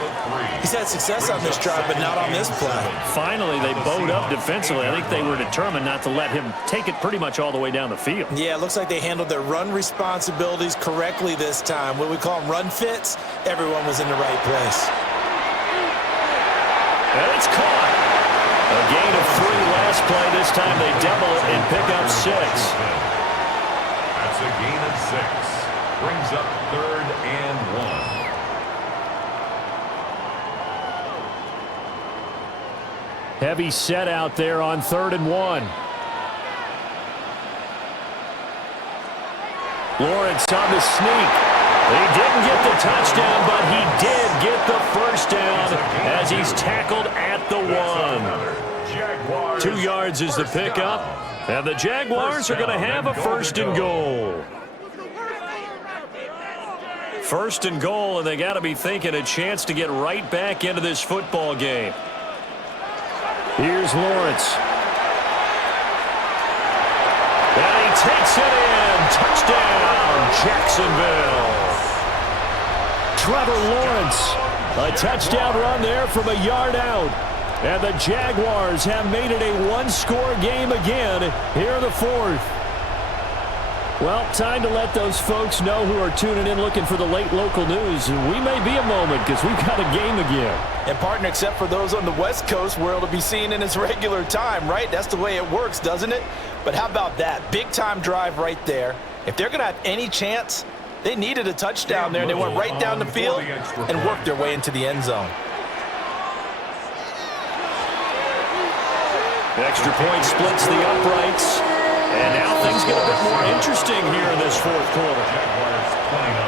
He's had success on this drive, but not on this play. Finally, they bowed up defensively. I think they were determined not to let him take it pretty much all the way down the field. Yeah, it looks like they handled their run responsibilities correctly this time. What we call them run fits, everyone was in the right place. And it's caught. A gain of 3 last play. This time they double it and pick up 6. That's a gain of 6. Brings up 3rd and 1. Heavy set out there on 3rd and 1. Lawrence on the sneak. He didn't get the touchdown, but he did get the 1st down as he's tackled at the 1. 2 yards is the pickup, and the Jaguars are going to have a 1st and goal. 1st and goal, and they got to be thinking a chance to get right back into this football game. Here's Lawrence. And he takes it in. Touchdown, Jacksonville. Trevor Lawrence, a touchdown run there from a yard out. And the Jaguars have made it a one-score game again here in the fourth. Well, time to let those folks know who are tuning in looking for the late local news. We may be a moment because we've got a game again. And, partner, except for those on the West Coast where it'll be seen in its regular time, right? That's the way it works, doesn't it? But how about that? Big-time drive right there. If they're going to have any chance, they needed a touchdown there, and they went right down the field and worked their way into the end zone. The extra point splits the uprights. And now things get a bit more interesting here in this fourth quarter. Jaguars 29.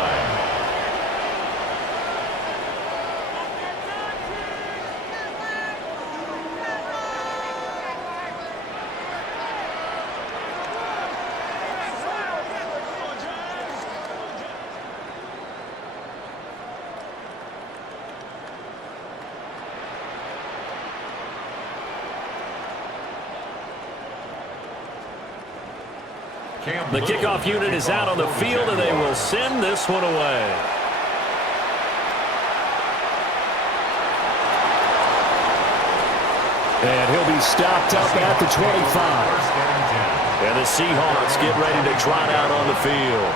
The kickoff unit is out on the field, and they will send this one away. And he'll be stopped up at the 25. And the Seahawks get ready to trot out on the field.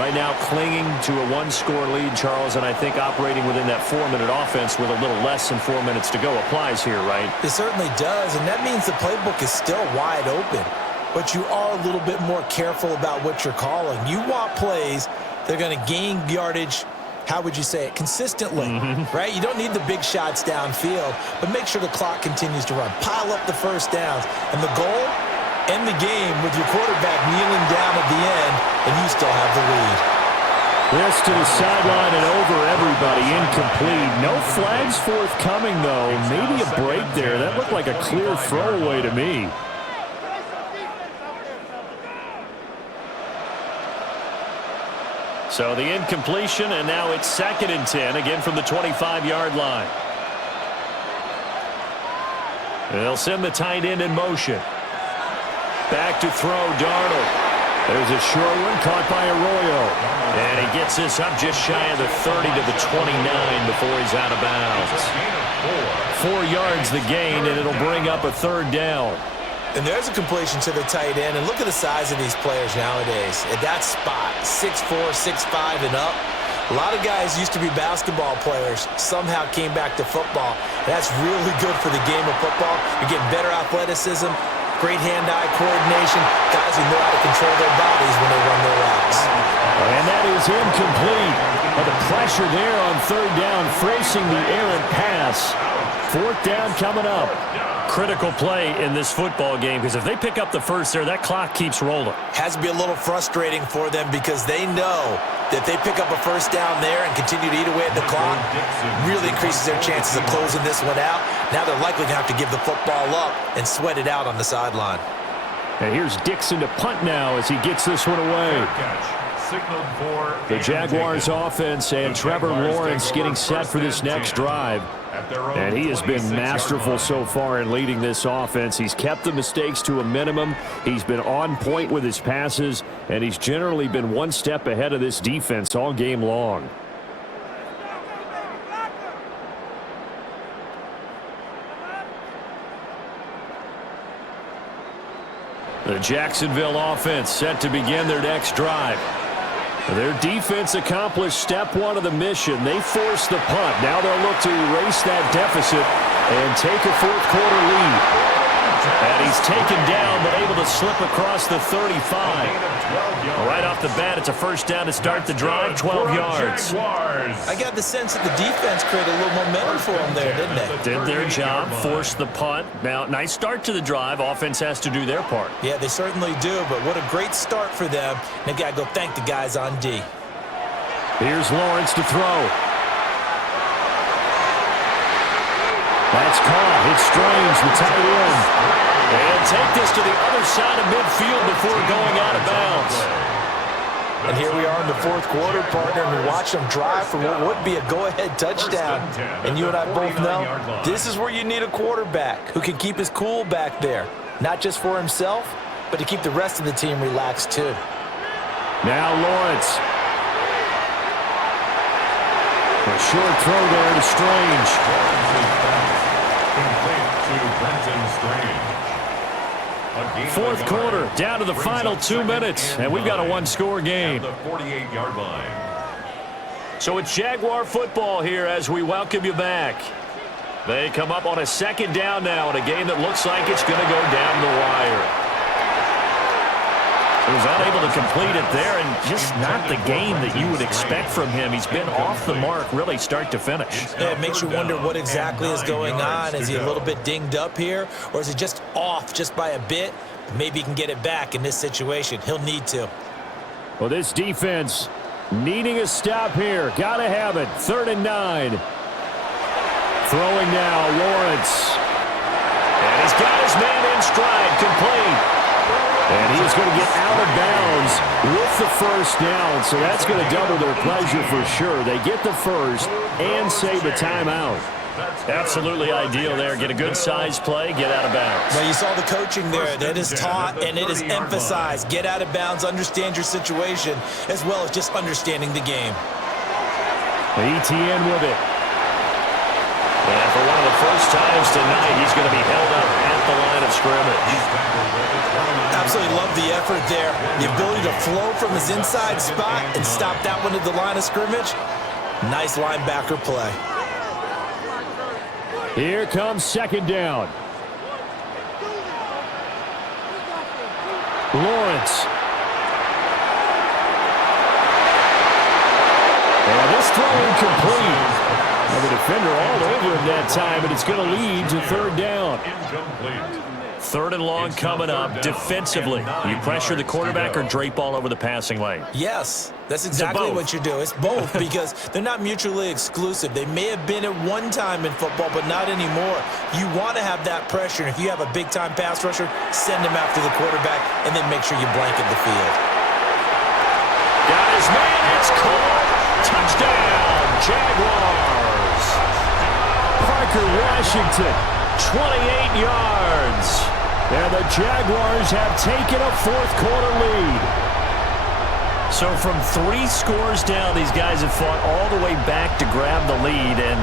Right now clinging to a one-score lead, Charles, and I think operating within that 4-minute offense with a little less than 4 minutes to go applies here, right? It certainly does, and that means the playbook is still wide open. But you are a little bit more careful about what you're calling. You want plays that are going to gain yardage, how would you say it, consistently, right? You don't need the big shots downfield, but make sure the clock continues to run. Pile up the first downs. And the goal, end the game with your quarterback kneeling down at the end, and you still have the lead. This to the sideline and over everybody, incomplete. No flags forthcoming, though. Maybe a break there. That looked like a clear throwaway to me. So the incompletion, and now it's 2nd and 10, again from the 25-yard line. They'll send the tight end in motion. Back to throw, Darnold. There's a short one caught by Arroyo. And he gets this up just shy of the 30 to the 29 before he's out of bounds. 4 yards the gain, and it'll bring up a 3rd down. And there's a completion to the tight end. And look at the size of these players nowadays. At that spot, 6'4", 6'5", and up. A lot of guys used to be basketball players, somehow came back to football. And that's really good for the game of football. You're getting better athleticism, great hand-eye coordination, guys who know how to control their bodies when they run their routes. And that is incomplete. But the pressure there on 3rd down, forcing the errant pass. 4th down coming up. Critical play in this football game, because if they pick up the first there, that clock keeps rolling. Has to be a little frustrating for them because they know that if they pick up a first down there and continue to eat away at the clock, really increases their chances of closing this one out. Now they're likely going to have to give the football up and sweat it out on the sideline. And here's Dixon to punt now as he gets this one away. The Jaguars offense and Trevor Lawrence getting set for this next drive. And he has been masterful so far in leading this offense. He's kept the mistakes to a minimum. He's been on point with his passes, and he's generally been one step ahead of this defense all game long. The Jacksonville offense set to begin their next drive. Their defense accomplished step 1 of the mission. They forced the punt. Now they'll look to erase that deficit and take a 4th quarter lead. And he's taken down, but able to slip across the 35. Right off the bat, it's a first down to start the drive, 12 yards. I got the sense that the defense created a little momentum for them there, didn't they? Did their job, forced the punt. Now, nice start to the drive. Offense has to do their part. Yeah, they certainly do, but what a great start for them. And they got to go thank the guys on D. Here's Lawrence to throw. That's caught. It's Strange, the tight end. And take this to the other side of midfield before going out of bounds. And here we are in the 4th quarter, partner, and we watch them drive for what would be a go-ahead touchdown. And you and I both know this is where you need a quarterback who can keep his cool back there, not just for himself, but to keep the rest of the team relaxed too. Now Lawrence. A short throw there to Strange. Complete to Brenton Strange. Fourth quarter, down to the final 2 minutes, and we've got a one-score game. The 48-yard line. So it's Jaguar football here as we welcome you back. They come up on a second down now in a game that looks like it's going to go down the wire. He was unable to complete it there, and just not the game that you would expect from him. He's been off the mark really start to finish. Yeah, it makes you wonder what exactly is going on. Is he a little bit dinged up here, or is he just off just by a bit? Maybe he can get it back in this situation. He'll need to. Well, this defense needing a stop here. Got to have it. 3rd and 9. Throwing now, Lawrence. And he's got his man in stride, complete. And he's going to get out of bounds with the first down, so that's going to double their pleasure for sure. They get the first and save a timeout. Absolutely ideal there. Get a good size play, get out of bounds. Well, you saw the coaching there. That is taught and it is emphasized. Get out of bounds, understand your situation, as well as just understanding the game. ETN with it. And for one of the first times tonight, he's going to be held up at the line of scrimmage. Absolutely love the effort there. The ability to flow from his inside spot and stop that one at the line of scrimmage. Nice linebacker play. Here comes second down. Lawrence. And this throw incomplete. Well, the defender all over him that time, but it's going to lead to 3rd down. Incomplete. 3rd and long coming up. Defensively, you pressure the quarterback or drape all over the passing lane? Yes, that's exactly what you do. It's both because they're not mutually exclusive. They may have been at one time in football, but not anymore. You want to have that pressure, and if you have a big-time pass rusher, send him after the quarterback, and then make sure you blanket the field. Got his man. It's caught. Touchdown, Jaguars. Parker Washington, 28 yards. And the Jaguars have taken a 4th quarter lead. So from 3 scores down, these guys have fought all the way back to grab the lead, and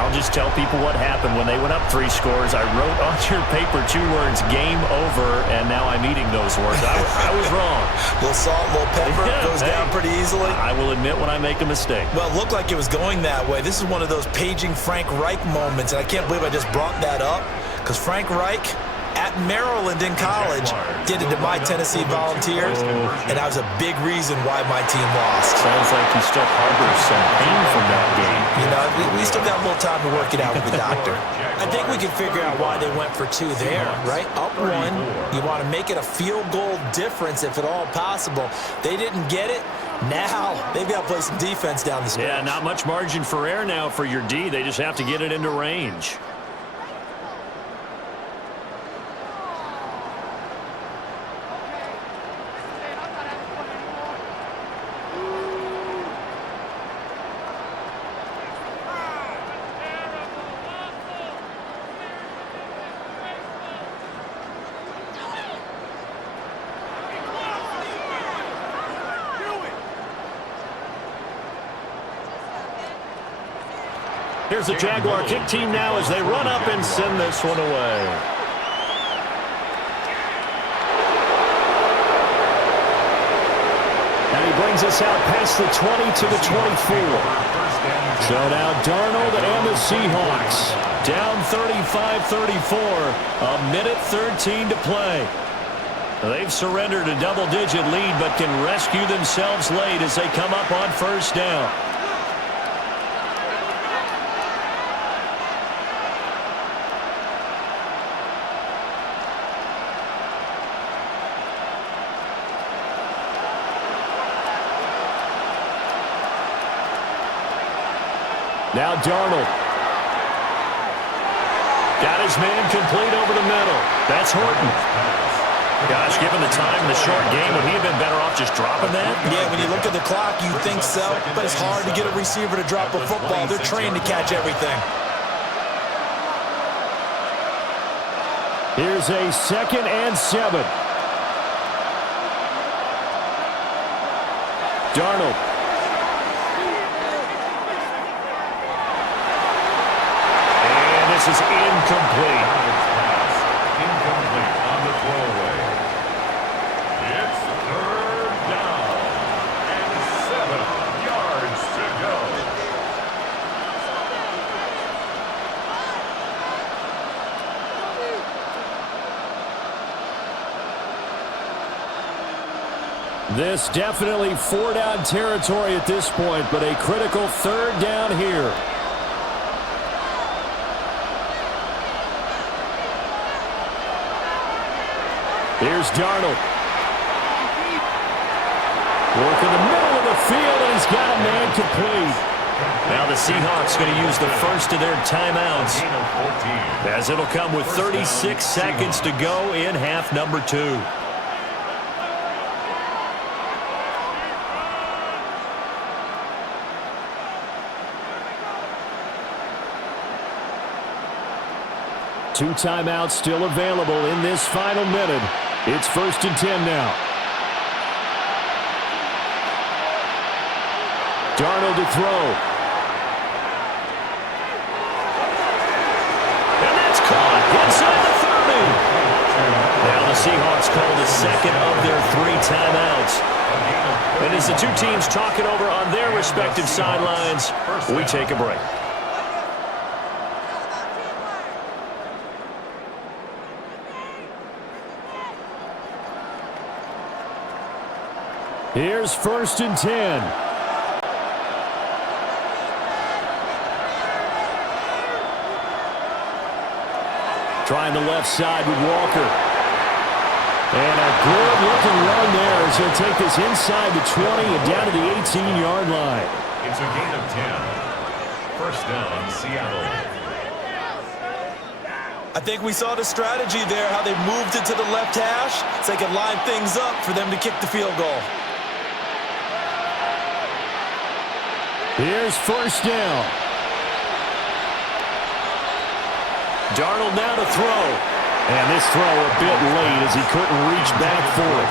I'll just tell people what happened when they went up 3 scores. I wrote on your paper 2 words, game over, and now I'm eating those words. I was wrong. Little salt, little pepper, goes down pretty easily. I will admit when I make a mistake. Well, it looked like it was going that way. This is one of those paging Frank Reich moments, and I can't believe I just brought that up, because Frank Reich at Maryland in college did it to my Tennessee Volunteers, and that was a big reason why my team lost. Sounds like he still harbors some pain from that game. You know, we still got a little time to work it out with the doctor. I think we can figure out why they went for 2 there, right? Up 1, you want to make it a field goal difference if at all possible. They didn't get it. Now they've got to play some defense down the stretch. Yeah, not much margin for error now for your D. They just have to get it into range. Here's the Jaguar kick team now as they run up and send this one away. And he brings us out past the 20 to the 24. So now Darnold and the Seahawks Down 35-34, a minute 13 to play. They've surrendered a double-digit lead but can rescue themselves late as they come up on 1st down. Now Darnold. Got his man complete over the middle. That's Horton. Gosh, given the time in the short game, would he have been better off just dropping that? Yeah, when you look at the clock, you think so, but it's hard to get a receiver to drop a football. They're trained to catch everything. Here's a 2nd and 7. Darnold. And this is incomplete. Incomplete on the throwaway. It's third down and 7 yards to go. This definitely 4-down territory at this point, but a critical 3rd down here. Here's Darnold. Work in the middle of the field, and he's got a man complete. Now the Seahawks going to use the first of their timeouts, as it'll come with 36 seconds to go in half number 2. Two timeouts still available in this final minute. It's 1st and 10 now. Darnold to throw. And that's caught inside the 30. Now the Seahawks call the second of their 3 timeouts. And as the two teams talk it over on their respective sidelines, we take a break. Here's 1st and 10. Trying the left side with Walker. And a good-looking run there as he'll take this inside the 20 and down to the 18-yard line. It's a gain of 10. First down, Seattle. I think we saw the strategy there, how they moved it to the left hash so they could line things up for them to kick the field goal. Here's 1st down. Darnold now to throw. And this throw a bit late as he couldn't reach back for it.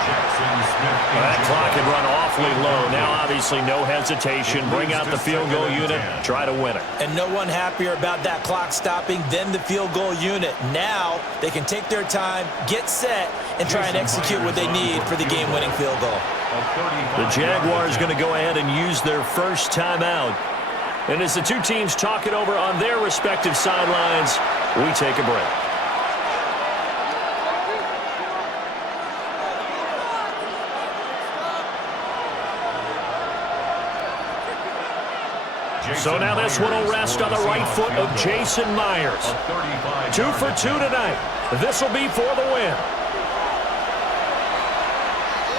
That clock had run awfully low. Now obviously no hesitation. Bring out the field goal unit. Try to win it. And no one happier about that clock stopping than the field goal unit. Now they can take their time, get set, and try and execute what they need for the game-winning field goal. The Jaguars going to go ahead and use their first timeout. And as the two teams talk it over on their respective sidelines, we take a break. So now this one will rest on the right foot of Jason Myers. 2 for 2 tonight. This will be for the win.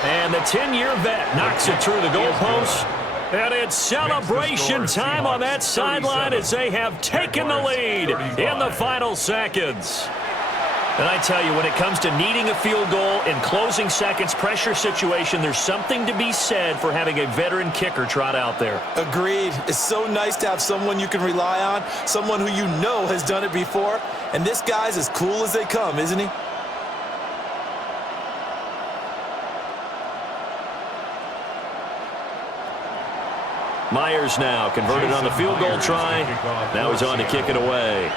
And the 10-year vet knocks it through the goalpost. And it's celebration time on that sideline as they have taken the lead in the final seconds. And I tell you, when it comes to needing a field goal in closing seconds, pressure situation, there's something to be said for having a veteran kicker trot out there. Agreed. It's so nice to have someone you can rely on, someone who you know has done it before. And this guy's as cool as they come, isn't he? Myers now converted on the field goal try. Now he's on to kick it away.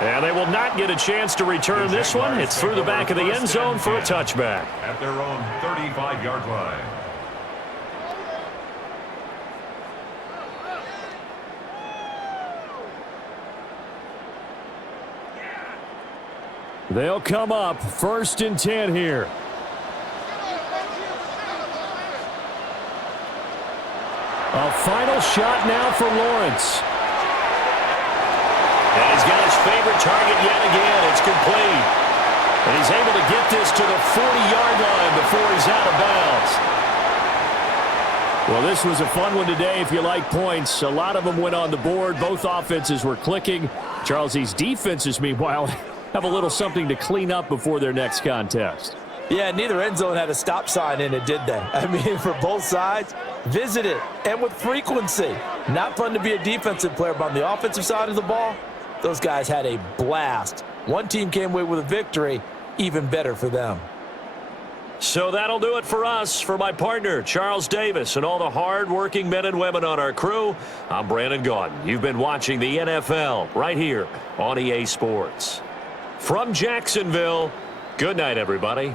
And they will not get a chance to return this one. It's through the back of the end zone for a touchback. At their own 35-yard line. They'll come up 1st and 10 here. A final shot now for Lawrence. And he's got his favorite target yet again. It's complete. And he's able to get this to the 40-yard line before he's out of bounds. Well, this was a fun one today if you like points. A lot of them went on the board. Both offenses were clicking. Charles, these defenses, meanwhile, have a little something to clean up before their next contest. Yeah, neither end zone had a stop sign in it, did they? I mean, for both sides, visit it, and with frequency. Not fun to be a defensive player, but on the offensive side of the ball, those guys had a blast. One team came away with a victory, even better for them. So that'll do it for us. For my partner, Charles Davis, and all the hard-working men and women on our crew, I'm Brandon Gaudin. You've been watching the NFL right here on EA Sports. From Jacksonville, good night, everybody.